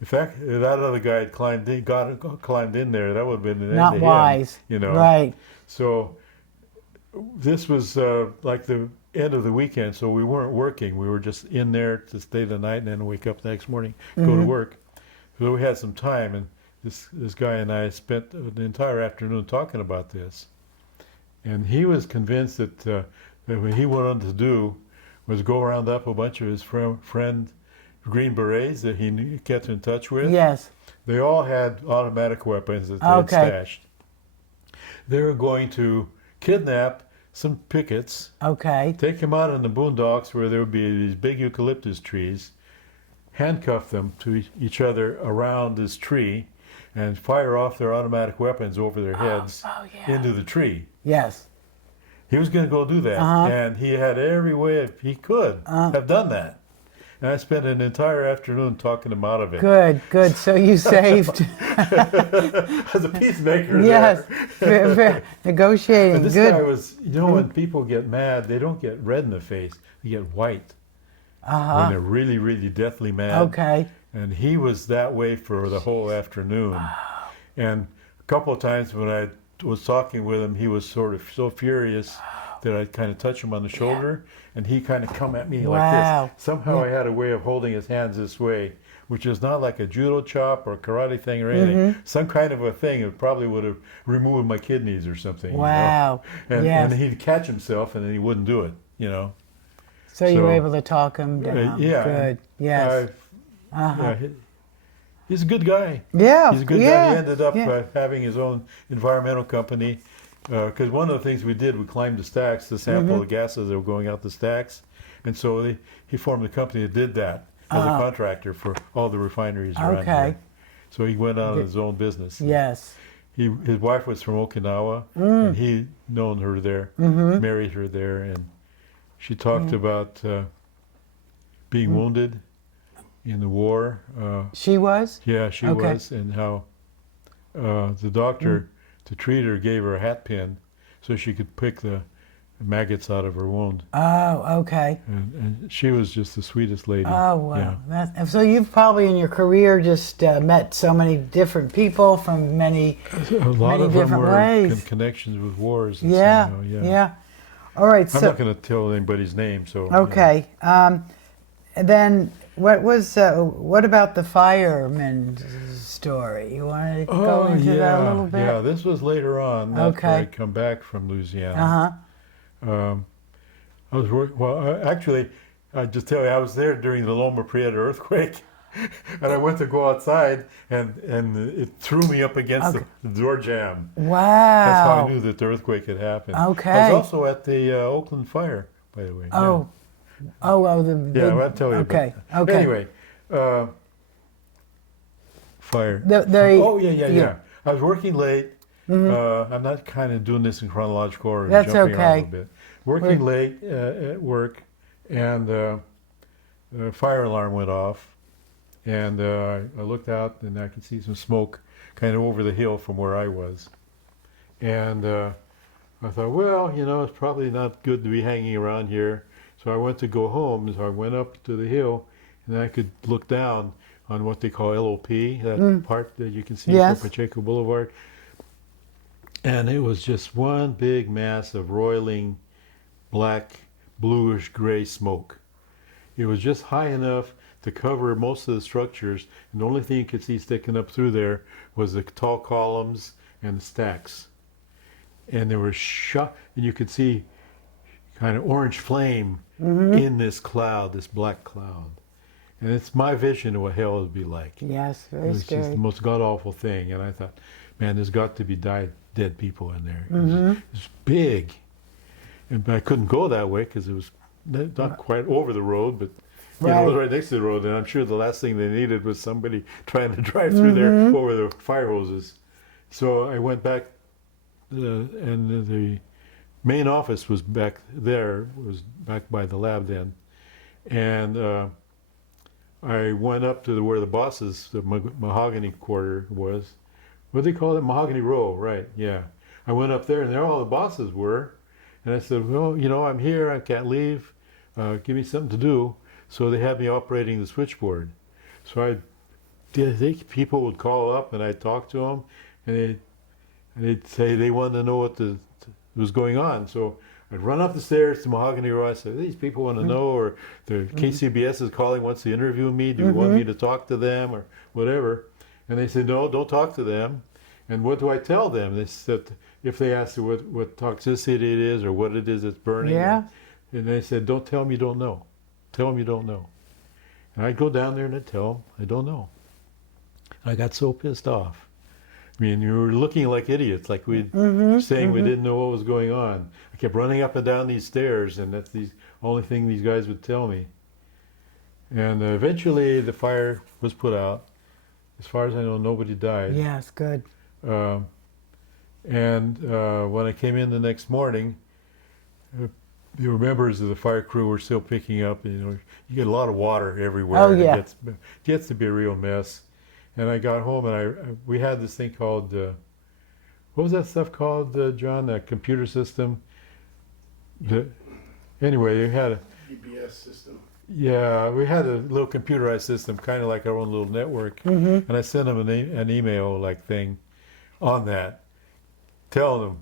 In fact, if that other guy had climbed in there, that would have been an end Not to wise. him, you know. Right. So this was like the end of the weekend, so we weren't working. We were just in there to stay the night and then wake up the next morning, go to work. So we had some time, and this guy and I spent the entire afternoon talking about this. And he was convinced that what he wanted to do was go round up a bunch of his friend Green Berets that he kept in touch with. Yes. They all had automatic weapons that they had stashed. They were going to kidnap some pickets, Okay. take them out in the boondocks where there would be these big eucalyptus trees, handcuff them to each other around this tree, and fire off their automatic weapons over their heads into the tree. Yes. He was going to go do that, and he had every way he could have done that. And I spent an entire afternoon talking him out of it. Good, good. So you saved. As a peacemaker. Yes. Negotiating. But this Good. guy was, when people get mad, they don't get red in the face, they get white. When they're really, really deathly mad. Okay. And he was that way for the whole afternoon. And a couple of times when I was talking with him, he was sort of so furious that I'd kind of touch him on the shoulder, and he kind of come at me like this. Somehow I had a way of holding his hands this way, which is not like a judo chop or a karate thing or anything. Some kind of a thing that probably would have removed my kidneys or something. Wow. And he'd catch himself, and then he wouldn't do it. So you were able to talk him down. Yeah. Good. Yes. He's a good guy. Yeah. He's a good guy. He ended up having his own environmental company. Because one of the things we did, we climbed the stacks to sample the gases that were going out the stacks. And so he formed a company that did that as a contractor for all the refineries around here. So he went on his own business. Yes. His wife was from Okinawa, and he known her there, married her there, and she talked about being wounded in the war. She was? Yeah, she was, and how the doctor to treat her gave her a hat pin so she could pick the maggots out of her wound. Oh, okay. And she was just the sweetest lady. Oh, wow. Yeah. So you've probably in your career just met so many different people from many different ways. Connections with wars. And Yeah. All right. I'm not going to tell anybody's name. So. Okay. And then what about the fireman's story? You want to go into that a little bit? Yeah, this was later on after I'd come back from Louisiana. I was actually, I just tell you, I was there during the Loma Prieta earthquake, and I went to go outside, and it threw me up against the door jamb. Wow! That's how I knew that the earthquake had happened. Okay. I was also at the Oakland fire, by the way. Oh. Yeah. I'll tell you. Okay. About that. Anyway, fire. Yeah. I was working late. I'm not kind of doing this in chronological order. That's jumping around a okay. little bit. Working late at work, and the fire alarm went off, and I looked out, and I could see some smoke kind of over the hill from where I was, and I thought, well, it's probably not good to be hanging around here. So I went to go home, so I went up to the hill, and I could look down on what they call LOP, that part that you can see from Pacheco Boulevard. And it was just one big mass of roiling black, bluish gray smoke. It was just high enough to cover most of the structures, and the only thing you could see sticking up through there was the tall columns and the stacks. And there was and you could see kind of orange flame in this cloud, this black cloud. And it's my vision of what hell would be like. Yes, very It's scary. just the most god-awful thing. And I thought, man, there's got to be dead people in there. It was big. But I couldn't go that way because it was not quite over the road, but it was right next to the road. And I'm sure the last thing they needed was somebody trying to drive through there over the fire hoses. So I went back, and the main office was back there, was back by the lab then. And I went up to where the boss's, the mahogany quarter was. What do they call it? Mahogany row, right, yeah. I went up there, and there all the bosses were. And I said, well, I'm here, I can't leave. Give me something to do. So they had me operating the switchboard. So people would call up, and I'd talk to them, and they'd say they wanted to know what was going on. So I'd run up the stairs to Mahogany Row. I said, these people want to know, or the KCBS is calling, wants to interview me. Do you want me to talk to them, or whatever? And they said, no, don't talk to them. And what do I tell them? They said, if they ask what toxicity it is or what it is that's burning. Yeah. And they said, don't tell them you don't know. Tell them you don't know. And I'd go down there and I'd tell them I don't know. And I got so pissed off I mean, we were looking like idiots, like we saying we didn't know what was going on. I kept running up and down these stairs, and that's the only thing these guys would tell me. And eventually, the fire was put out. As far as I know, nobody died. Yes, good. And when I came in the next morning, the members of the fire crew were still picking up. You get a lot of water everywhere. Oh, yeah. It gets to be a real mess. And I got home, and we had this thing called, what was that stuff called, John? That computer system? Anyway, you had a EBS system. Yeah, we had a little computerized system, kind of like our own little network. And I sent them an email like thing on that, telling them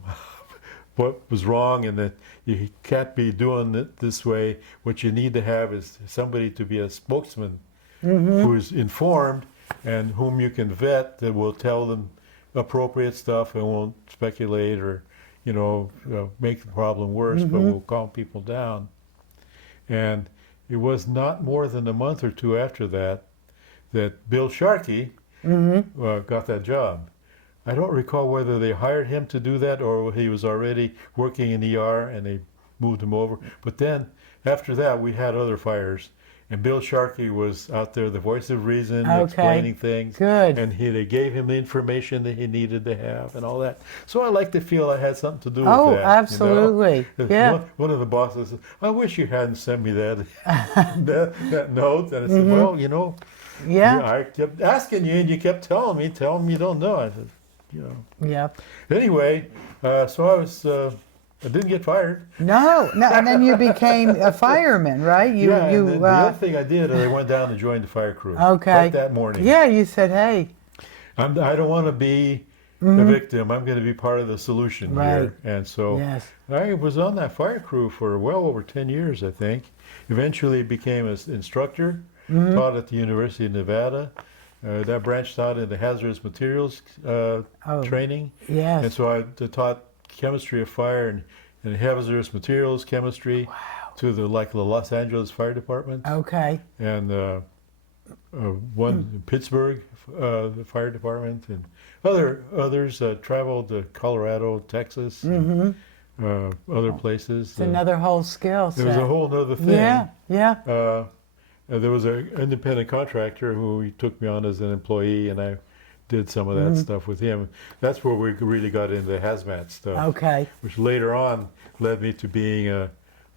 what was wrong and that you can't be doing it this way. What you need to have is somebody to be a spokesman who's informed and whom you can vet, that will tell them appropriate stuff and won't speculate or, make the problem worse, but will calm people down. And it was not more than a month or two after that Bill Sharkey got that job. I don't recall whether they hired him to do that or he was already working in ER and they moved him over. But then, after that, we had other fires. And Bill Sharkey was out there, the voice of reason, explaining things. Good. And they gave him the information that he needed to have and all that. So I like to feel I had something to do with that. Oh, absolutely. Yeah. One of the bosses said, I wish you hadn't sent me that that note. And I said, well, Yeah. I kept asking you and you kept telling me you don't know. I said, Yeah. Anyway, so I didn't get fired. No, and then you became a fireman, right? And then the other thing I did is I went down and joined the fire crew. Okay. Right that morning. Yeah, you said, hey. I don't want to be a victim. I'm going to be part of the solution here. And so Yes. I was on that fire crew for well over 10 years, I think. Eventually became an instructor, taught at the University of Nevada. That branched out into hazardous materials training. Yes. And so I taught chemistry of fire and hazardous materials chemistry to the Los Angeles Fire Department. Okay. And one in Pittsburgh, the fire department, and others traveled to Colorado, Texas, other places. It's another whole skill set. It was a whole other thing. Yeah. There was an independent contractor who took me on as an employee, and I did some of that stuff with him. That's where we really got into the hazmat stuff. Okay. Which later on led me to being,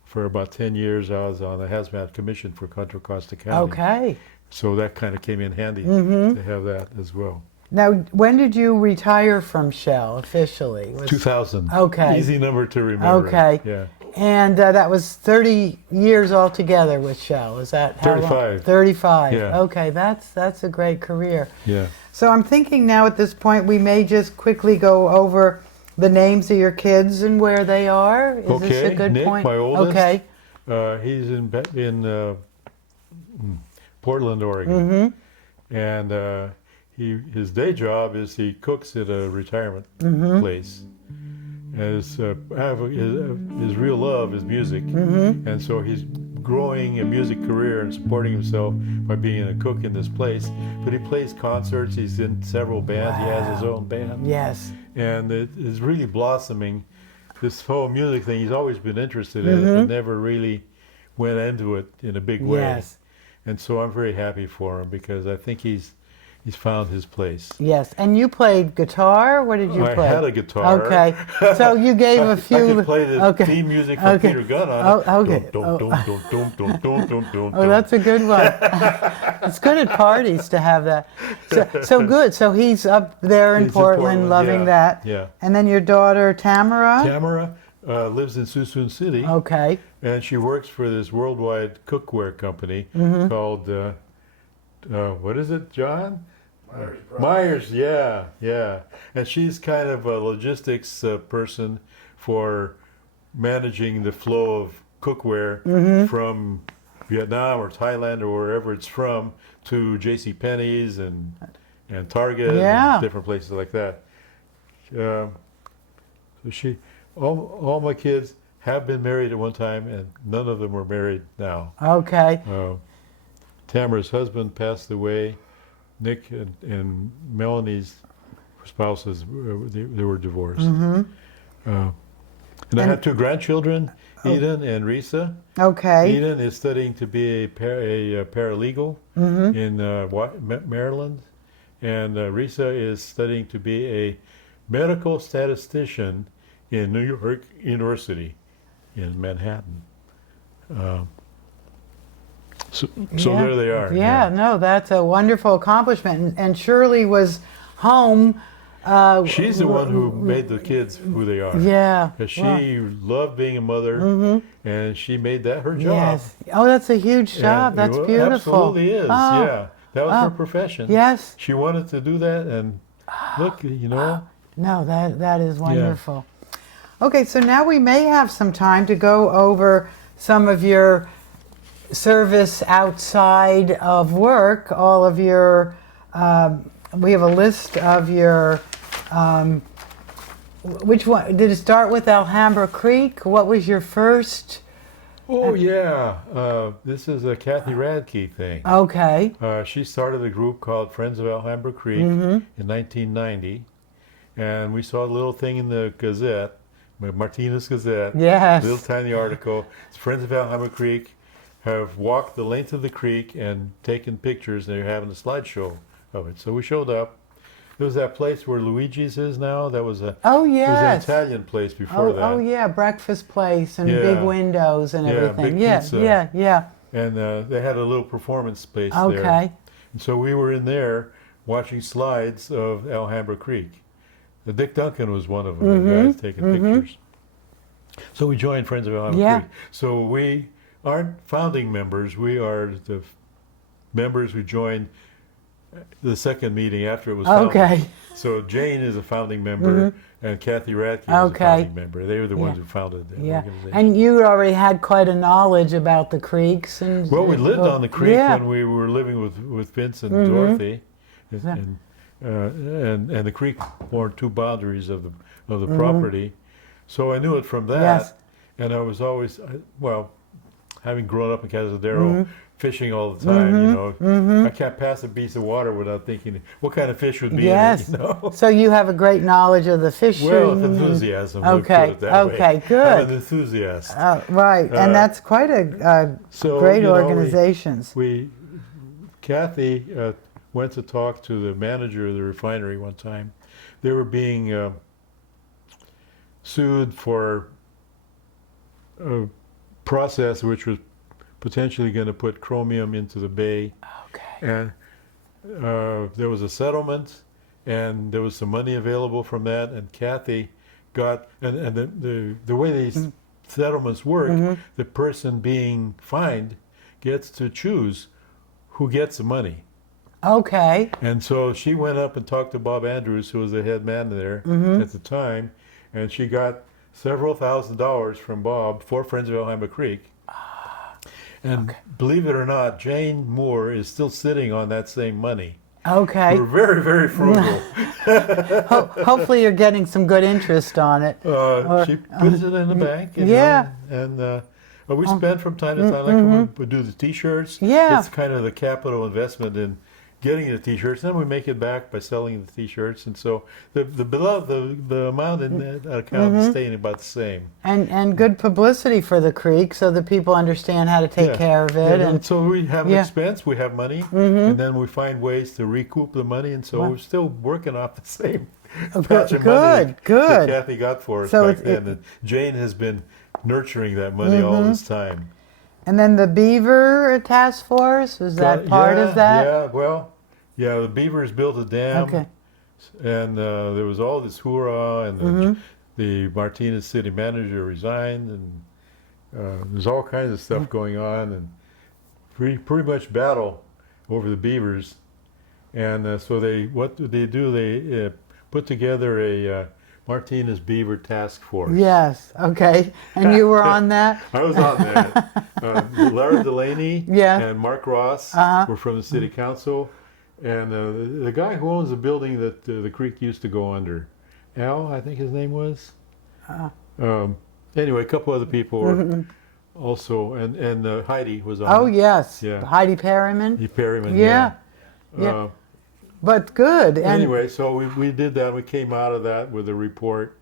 for about 10 years, I was on the hazmat commission for Contra Costa County. Okay. So that kind of came in handy to have that as well. Now, when did you retire from Shell officially? 2000. Okay. Easy number to remember. Okay. Yeah. And that was 30 years altogether with Shell. Is that how 35. long? 35. Yeah. Okay, that's a great career. Yeah. So I'm thinking now at this point we may just quickly go over the names of your kids and where they are. Is this a good Nick, point? my oldest. Okay. He's in Portland, Oregon, and his day job is he cooks at a retirement place. His real love is music, and so he's growing a music career and supporting himself by being a cook in this place. But he plays concerts. He's in several bands. He has his own band. Yes. And it is really blossoming. This whole music thing, he's always been interested in it, but never really went into it in a big way. Yes. And so I'm very happy for him because I think he's found his place. Yes. And you played guitar? What did you play? I had a guitar. Okay. So you gave a few. I could play the theme music from Peter Gunn on it. Oh, okay. Oh, that's a good one. It's good at parties to have that. So good. So he's up there in Portland, loving that. Yeah. And then your daughter, Tamara? Tamara lives in Suisun City. Okay. And she works for this worldwide cookware company called, what is it, John? Myers, yeah. And she's kind of a logistics person for managing the flow of cookware from Vietnam or Thailand or wherever it's from to J.C. Penney's and Target and different places like that. So all my kids have been married at one time, and none of them are married now. Okay. Tamara's husband passed away. Nick and Melanie's spouses, they were divorced. And I had two grandchildren, Eden and Risa. Okay. Eden is studying to be a paralegal in Maryland, and Risa is studying to be a medical statistician in New York University in Manhattan. So there they are. Yeah, no, that's a wonderful accomplishment. And Shirley was home. She's the one who made the kids who they are. Yeah. 'Cause she loved being a mother, and she made that her job. Yes. Oh, that's a huge job. And That's it beautiful. absolutely is. Oh. Yeah, that was her profession. Yes. She wanted to do that, and look, you know. No, that is wonderful. Okay, so now we may have some time to go over some of your service outside of work, all of your, we have a list of your, which one, did it start with Alhambra Creek? What was your first? Oh yeah, this is a Kathy Radke thing. Okay. She started a group called Friends of Alhambra Creek in 1990, and we saw a little thing in the Gazette, Martinez Gazette. Yes. Little tiny article. It's Friends of Alhambra Creek have walked the length of the creek and taken pictures, and they're having a slideshow of it. So we showed up. There was that place where Luigi's is now. That was a It was an Italian place before that. Oh yeah, breakfast place and Yeah. big windows and everything. big Yeah, pizza. yeah. And they had a little performance space there. Okay. And so we were in there watching slides of Alhambra Creek. Dick Duncan was one of them, the guys taking pictures. So we joined Friends of Alhambra Creek. So we aren't founding members. We are the members who joined the second meeting after it was founded. Okay. So Jane is a founding member, and Kathy Radke is a founding member. They were the ones who founded the organization. And you already had quite a knowledge about the creeks and. Well, we lived on the creek when we were living with Vince and Dorothy, and the creek formed two boundaries of the property. So I knew it from that, and I was always having grown up in Cazadero, fishing all the time. You know, I can't pass a piece of water without thinking what kind of fish would be in it. You know? So you have a great knowledge of the fishing. Well, enthusiasm. Okay. Put it that way. Okay. Good. I'm an enthusiast. Right, and that's quite a So, great you know, organizations. Kathy went to talk to the manager of the refinery one time. They were being sued for a process which was potentially going to put chromium into the bay. Okay. And there was a settlement, and there was some money available from that, and Kathy got, and the way these settlements work, the person being fined gets to choose who gets the money. Okay. And so she went up and talked to Bob Andrews, who was the head man there at the time, and she got several $1,000s from Bob for Friends of Alhambra Creek. And believe it or not, Jane Moore is still sitting on that same money. Okay. We're very, very frugal. Hopefully you're getting some good interest on it. She puts it in the bank. You know, and we spend from time to time, like when we do the T-shirts. Yeah. It's kind of the capital investment in getting the T-shirts. Then we make it back by selling the T-shirts. And so the amount in that account is staying about the same. And good publicity for the creek so that people understand how to take care of it. And so we have an expense, we have money, and then we find ways to recoup the money. And so we're still working off the same batch of money that Kathy got for us back then. And Jane has been nurturing that money all this time. And then the Beaver Task Force, was that part of that? Yeah, the Beavers built a dam, and there was all this hoorah, and the Martinez city manager resigned, and there's all kinds of stuff going on, and pretty much battle over the beavers. And so what did they do? They put together a Martinez Beaver Task Force. Yes, okay. And you were on that? I was on that. Larry Delaney and Mark Ross were from the city council. And the guy who owns the building that the creek used to go under, Al, I think his name was. Anyway, a couple other people were also, and Heidi was on. Oh, yes. Yeah. Heidi Perryman. Perryman, but good. And Anyway, so we did that. We came out of that with a report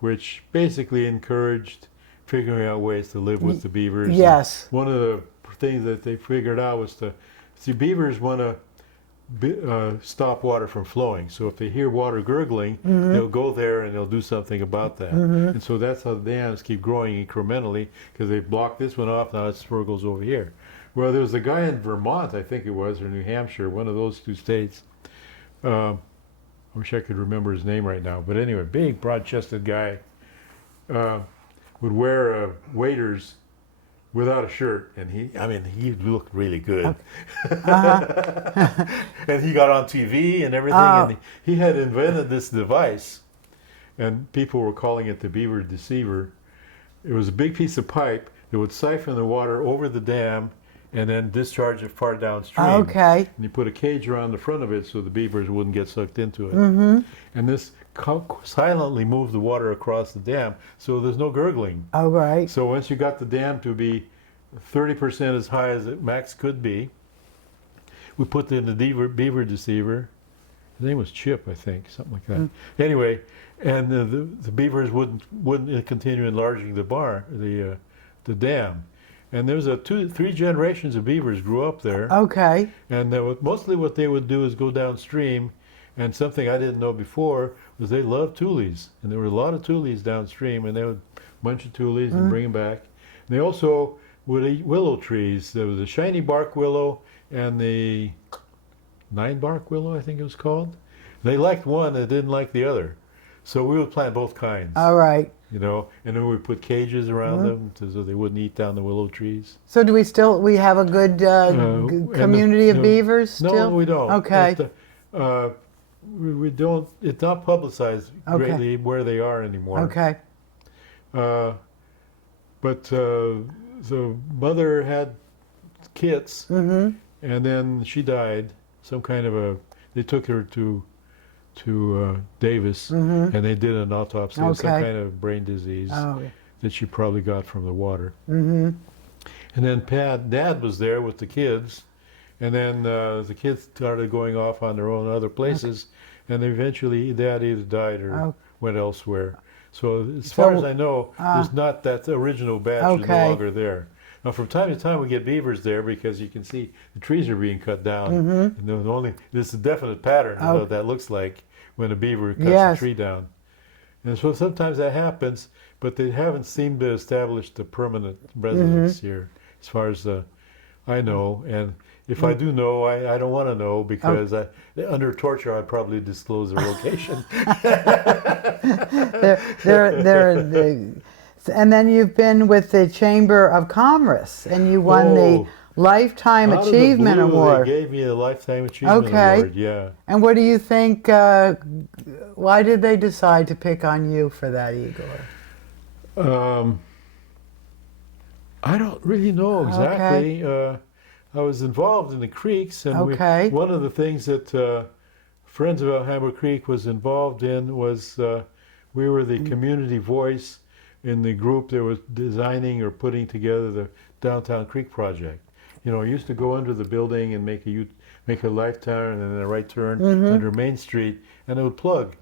which basically encouraged figuring out ways to live with the beavers. yes. And one of the things that they figured out was to see beavers want to stop water from flowing. So if they hear water gurgling, they'll go there and they'll do something about that. And so that's how the dams keep growing incrementally, because they blocked this one off. Now it swirls over here. Well, there was a guy in Vermont, I think it was, or New Hampshire, one of those two states. I wish I could remember his name right now. But anyway, big, broad-chested guy would wear waders without a shirt, and he looked really good. And he got on TV and everything, and he had invented this device, and people were calling it the beaver deceiver. It was a big piece of pipe that would siphon the water over the dam and then discharge it far downstream. Okay. And you put a cage around the front of it so the beavers wouldn't get sucked into it. And this silently moved the water across the dam, so there's no gurgling. All right. So once you got the dam to be 30% as high as it max could be, we put in the beaver deceiver. His name was Chip, I think, something like that. Anyway, and the beavers wouldn't continue enlarging the dam. And there was 3 generations of beavers grew up there. Okay. And mostly what they would do is go downstream, and something I didn't know before was they loved tules. And there were a lot of tules downstream, and they would bunch of tules and bring them back. And they also would eat willow trees. There was a shiny bark willow and the 9-bark willow, I think it was called. They liked one and didn't like the other. So we would plant both kinds. All right. You know, and then we put cages around them so they wouldn't eat down the willow trees. So do we have a good community of beavers still? No, we don't. Okay. We don't. It's not publicized greatly where they are anymore. Okay. But the mother had kits, and then she died. Some kind of they took her to Davis, and they did an autopsy of some kind of brain disease that she probably got from the water. And then Dad was there with the kids, and then the kids started going off on their own other places, and eventually Dad either died or went elsewhere. So as far as I know, there's not that original batch is no longer there. Now, from time to time, we get beavers there because you can see the trees are being cut down. And there's a definite pattern of what that looks like when a beaver cuts a tree down. And so sometimes that happens, but they haven't seemed to establish the permanent residence here, as far as I know. And if I do know, I don't want to know, because under torture, I'd probably disclose their location. And then you've been with the Chamber of Commerce, and you won the Lifetime Achievement Award. They gave me a Lifetime Achievement Award, yeah. And what do you think, why did they decide to pick on you for that, Igor? I don't really know exactly. I was involved in the creeks, and one of the things that Friends of Alhambra Creek was involved in was we were the community voice in the group that was designing or putting together the Downtown Creek project. You know, I used to go under the building and make a left turn and then a right turn under Main Street, and it would plug,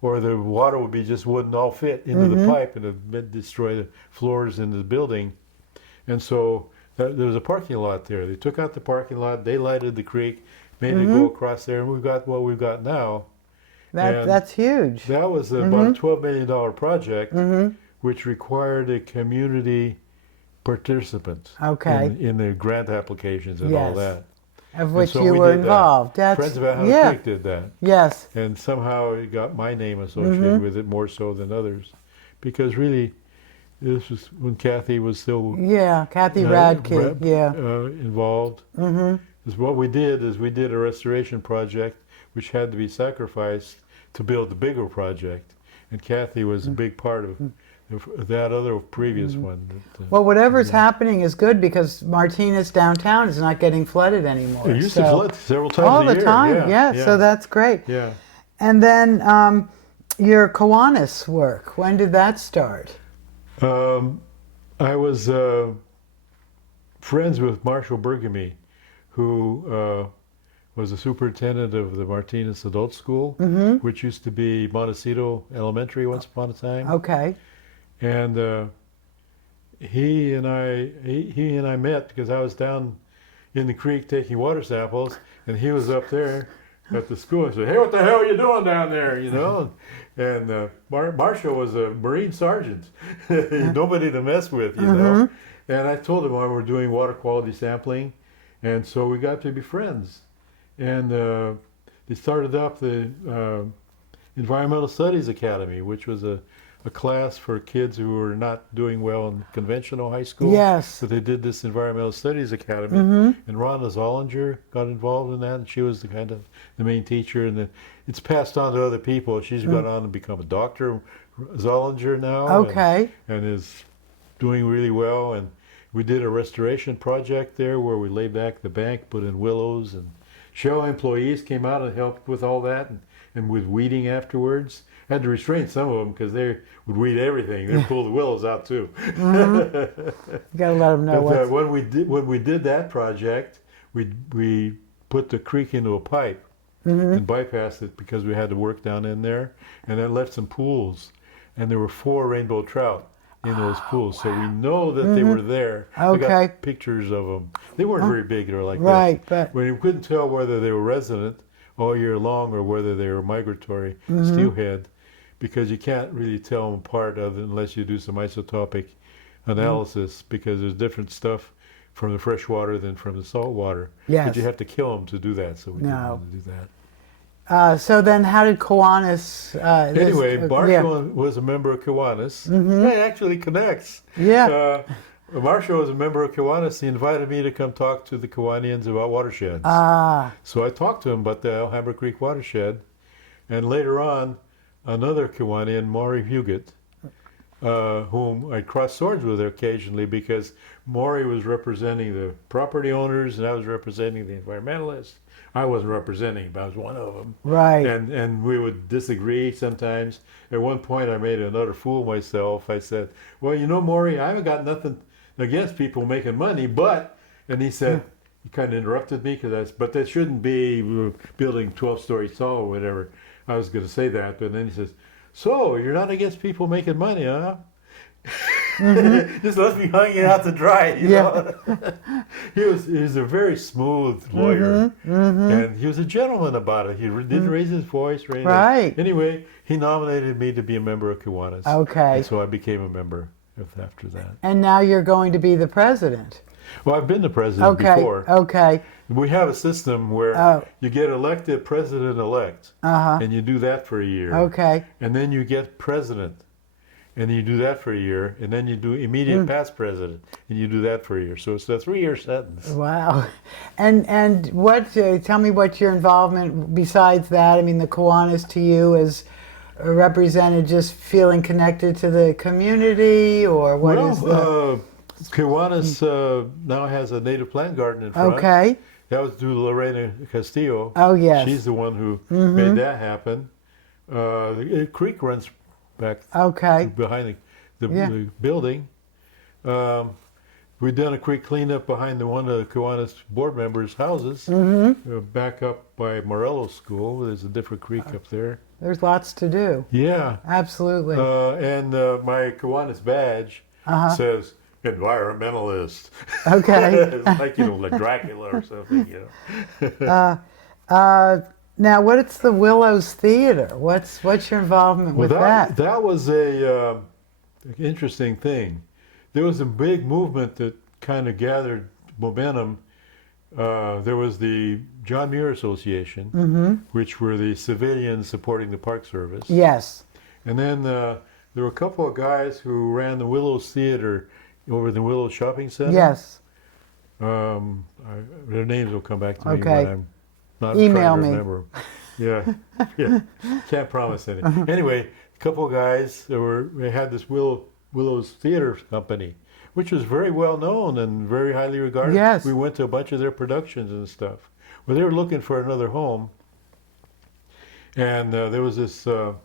or the water would wouldn't all fit into the pipe, and it would destroy the floors in the building. And so there was a parking lot there. They took out the parking lot, they lighted the creek, made it go across there, and we've got what we've got now. That's huge. That was about a $12 million project, which required a community participant in the grant applications and all that. Of which you were involved. Friends of Alhambra Creek did that. Yes. And somehow it got my name associated with it more so than others. Because really, this was when Kathy was still... Kathy Radke, involved. Because what we did is we did a restoration project which had to be sacrificed to build the bigger project. And Kathy was a big part of that other previous one. Well, whatever's happening is good, because Martinez downtown is not getting flooded anymore. It used to flood several times all a year. the time, so that's great. Yeah. And then your Kiwanis work, when did that start? I was friends with Marshall Burgamy, who was the superintendent of the Martinez Adult School, which used to be Montecito Elementary once upon a time. Okay. And he and I met because I was down in the creek taking water samples, and he was up there at the school. I said, "Hey, what the hell are you doing down there?" You know, and Marshall was a Marine sergeant, nobody to mess with, you know. And I told him we were doing water quality sampling, and so we got to be friends. And they started up the Environmental Studies Academy, which was a class for kids who were not doing well in conventional high school. Yes. So they did this Environmental Studies Academy, and Rhonda Zollinger got involved in that, and she was the main teacher. And then it's passed on to other people. She's gone on to become a doctor, Zollinger now. Okay. And is doing really well. And we did a restoration project there where we laid back the bank, put in willows, and Shell employees came out and helped with all that, and with weeding afterwards. Had to restrain some of them because they would weed everything. They'd pull the willows out too. You gotta let them know But, what. when we did that project, we put the creek into a pipe and bypassed it because we had to work down in there, and that left some pools, and there were 4 rainbow trout in those pools, so we know that they were there. We Okay. got pictures of them. They weren't very big; they were like Right, this. but We couldn't tell whether they were resident all year long or whether they were migratory steelhead, because you can't really tell them apart unless you do some isotopic analysis, because there's different stuff from the fresh water than from the salt water. Yes. But you have to kill them to do that, so we didn't No. want to do that. so then, how did Kiwanis? Anyway, Marshall was a member of Kiwanis. That actually connects. Yeah. Marshall was a member of Kiwanis. He invited me to come talk to the Kiwanians about watersheds. So I talked to him about the Alhambra Creek watershed. And later on, another Kiwanian, Maury Huguet, whom I crossed swords with occasionally because Maury was representing the property owners and I was representing the environmentalists. I wasn't representing, but I was one of them. Right. And we would disagree sometimes. At one point, I made another fool of myself. I said, "Well, you know, Maury, I haven't got nothing against people making money, but," and he said, he kind of interrupted me but that shouldn't be building 12-story tall or whatever. I was going to say that, but then he says, "So you're not against people making money, huh?" Just left me hanging out to dry, you know. he was a very smooth lawyer, and he was a gentleman about it. He didn't raise his voice or anything. Right. Anyway, he nominated me to be a member of Kiwanis. Okay. And so I became a member after that. And now you're going to be the president. Well, I've been the president before. Okay. We have a system where you get elected president-elect, and you do that for a year. Okay. And then you get president, and you do that for a year, and then you do immediate past president, and you do that for a year. So it's a 3-year sentence. Wow. And what? Tell me what your involvement besides that. I mean, the Kiwanis to you is represented just feeling connected to the community, or what is the? Kiwanis now has a native plant garden in front. Okay. That was due to Lorena Castillo. Oh, yes. She's the one who made that happen. The creek runs back behind the building. We've done a creek cleanup behind one of the Kiwanis board members' houses, back up by Morello School. There's a different creek up there. There's lots to do. Yeah. Absolutely. And my Kiwanis badge says environmentalist. Okay. It's like, like Dracula or something, Now, what's the Willows Theater? What's your involvement with that? That was a interesting thing. There was a big movement that kind of gathered momentum. There was the John Muir Association, which were the civilians supporting the Park Service. Yes. And then there were a couple of guys who ran the Willows Theater over the Willows Shopping Center. Yes. Their names will come back to me Okay. when I'm not Email trying to me. remember. Yeah. Can't promise anything. Anyway, a couple of guys they had this Willows Theater Company, which was very well known and very highly regarded. Yes. We went to a bunch of their productions and stuff. Well, they were looking for another home, and there was this car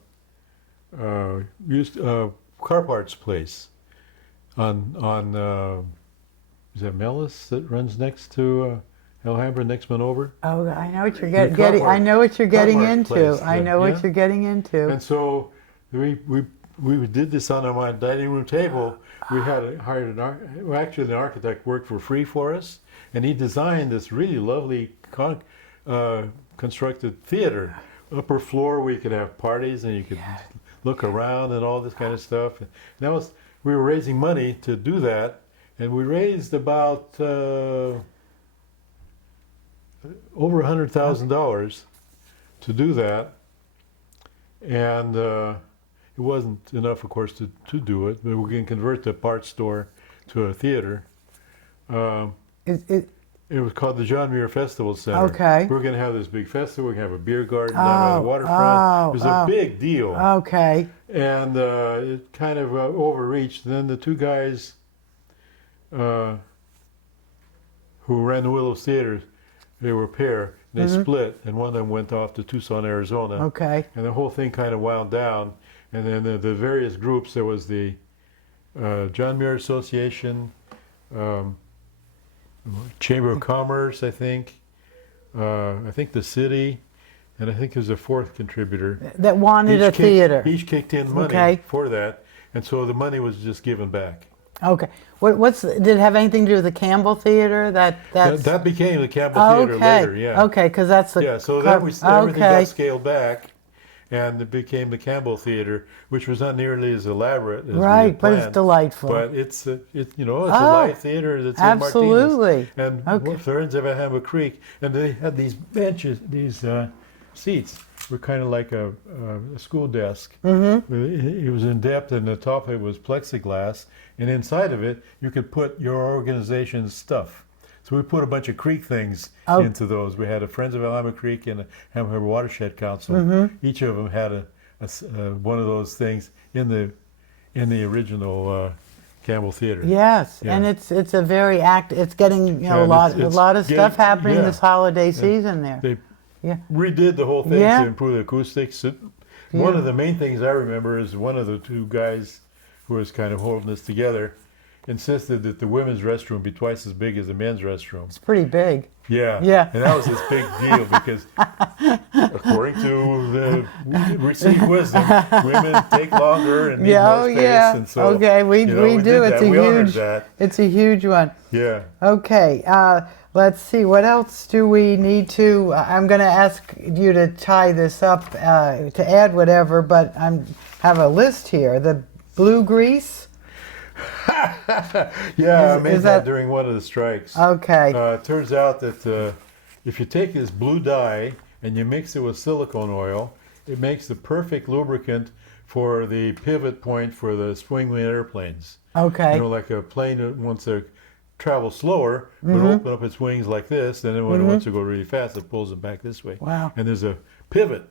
parts place on is that Mellis that runs next to Alhambra, next one over. Oh, I know what you're The getting. I know what you're getting Cutwork into. place, I yeah, know yeah. what you're getting into. And so we did this on my dining room table. We had hired actually an architect worked for free for us, and he designed this really lovely constructed theater. Upper floor where you could have parties and you could look around and all this kind of stuff. And that was we were raising money to do that, and we raised about over $100,000 to do that, and it wasn't enough, of course, to do it. But we're going to convert the parts store to a theater. It was called the John Muir Festival Center. Okay. We're going to have this big festival. We're going to have a beer garden down by the waterfront. It was a big deal. Okay. And it kind of overreached. Then the two guys who ran the Willows Theater, they were a pair. They split, and one of them went off to Tucson, Arizona. Okay. And the whole thing kind of wound down. And then the various groups, there was the John Muir Association, Chamber of Commerce, I think the city, and I think there's a fourth contributor. That wanted a theater. Each kicked in money for that, and so the money was just given back. Okay. Did it have anything to do with the Campbell Theater? That became the Campbell Theater later, yeah. Okay, because that's the... Yeah, so then everything got scaled back, and it became the Campbell Theater, which was not nearly as elaborate as we had but it's planned. delightful. But it's a live theater that's in Martinez. Absolutely. And friends of Alhambra Creek, and they had these benches, these seats were kind of like a school desk. It was in depth, and the top of it was plexiglass, and inside of it you could put your organization's stuff. So we put a bunch of creek things into those. We had a Friends of Alhambra Creek and a Alhambra Watershed Council. Each of them had one of those things in the original Campbell Theater. Yes, Yeah. and it's a very it's getting a lot of stuff happening this holiday season there. They redid the whole thing to improve the acoustics. One of the main things I remember is one of the two guys who was kind of holding this together insisted that the women's restroom be twice as big as the men's restroom. It's pretty big. Yeah. And that was this big deal because according to the received wisdom, women take longer and need more space. And so, we do. It's a huge one. Yeah. Okay. Let's see. What else do we need to? I'm going to ask you to tie this up to add whatever, but I have a list here. The blue grease. I made that during one of the strikes. Okay. It turns out that if you take this blue dye and you mix it with silicone oil, it makes the perfect lubricant for the pivot point for the swing wing airplanes. Okay. Like a plane that wants to travel slower would open up its wings like this, and then when it wants to go really fast, it pulls it back this way. Wow. And there's a pivot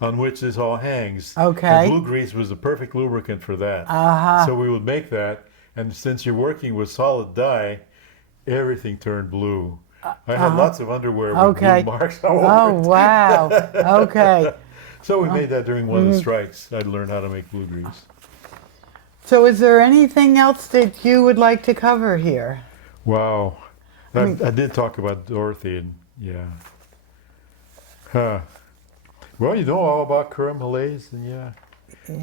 on which this all hangs. Okay. And blue grease was the perfect lubricant for that. So we would make that, and since you're working with solid dye, everything turned blue. I had lots of underwear with blue marks all over it. Wow. Okay. So we made that during one of the strikes. I learned how to make blue grease. So is there anything else that you would like to cover here? Wow. I did talk about Dorothy, and well, you know all about Currum Malaise, and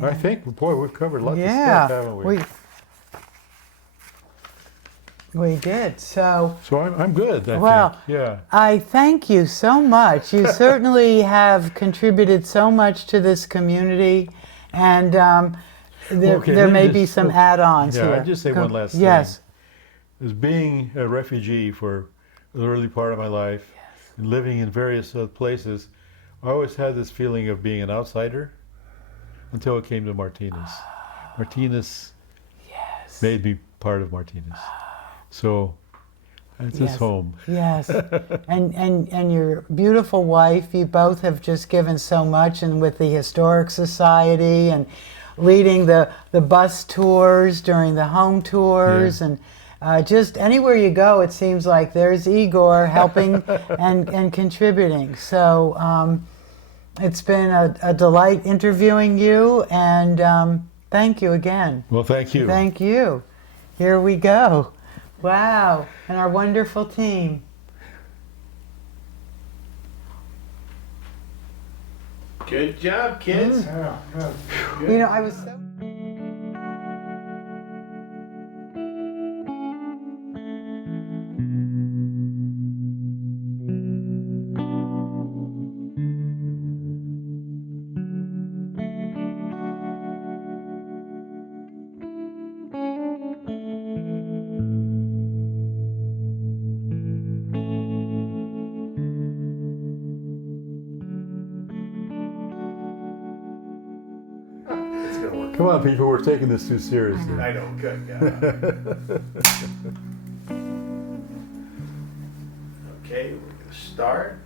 I think, boy, we've covered lots of stuff, haven't we? We did. So I'm good, I think. Yeah. I thank you so much. You certainly have contributed so much to this community, and there may be some add-ons here. I'll just say one last thing. Yes. As being a refugee for the early part of my life and living in various places, I always had this feeling of being an outsider until it came to Martinez. Martinez made me part of Martinez. So it's his home. Yes. and your beautiful wife, you both have just given so much, and with the Historic Society and leading the bus tours during the home tours and just anywhere you go, it seems like there's Igor helping and contributing. So it's been a delight interviewing you, and thank you again. Well, thank you. Thank you. Here we go. Wow, and our wonderful team. Good job, kids. Yeah, yeah. You know, I was so. It's gonna work. Come on, people, we're taking this too seriously. I know, good. Yeah. Okay, we're gonna start.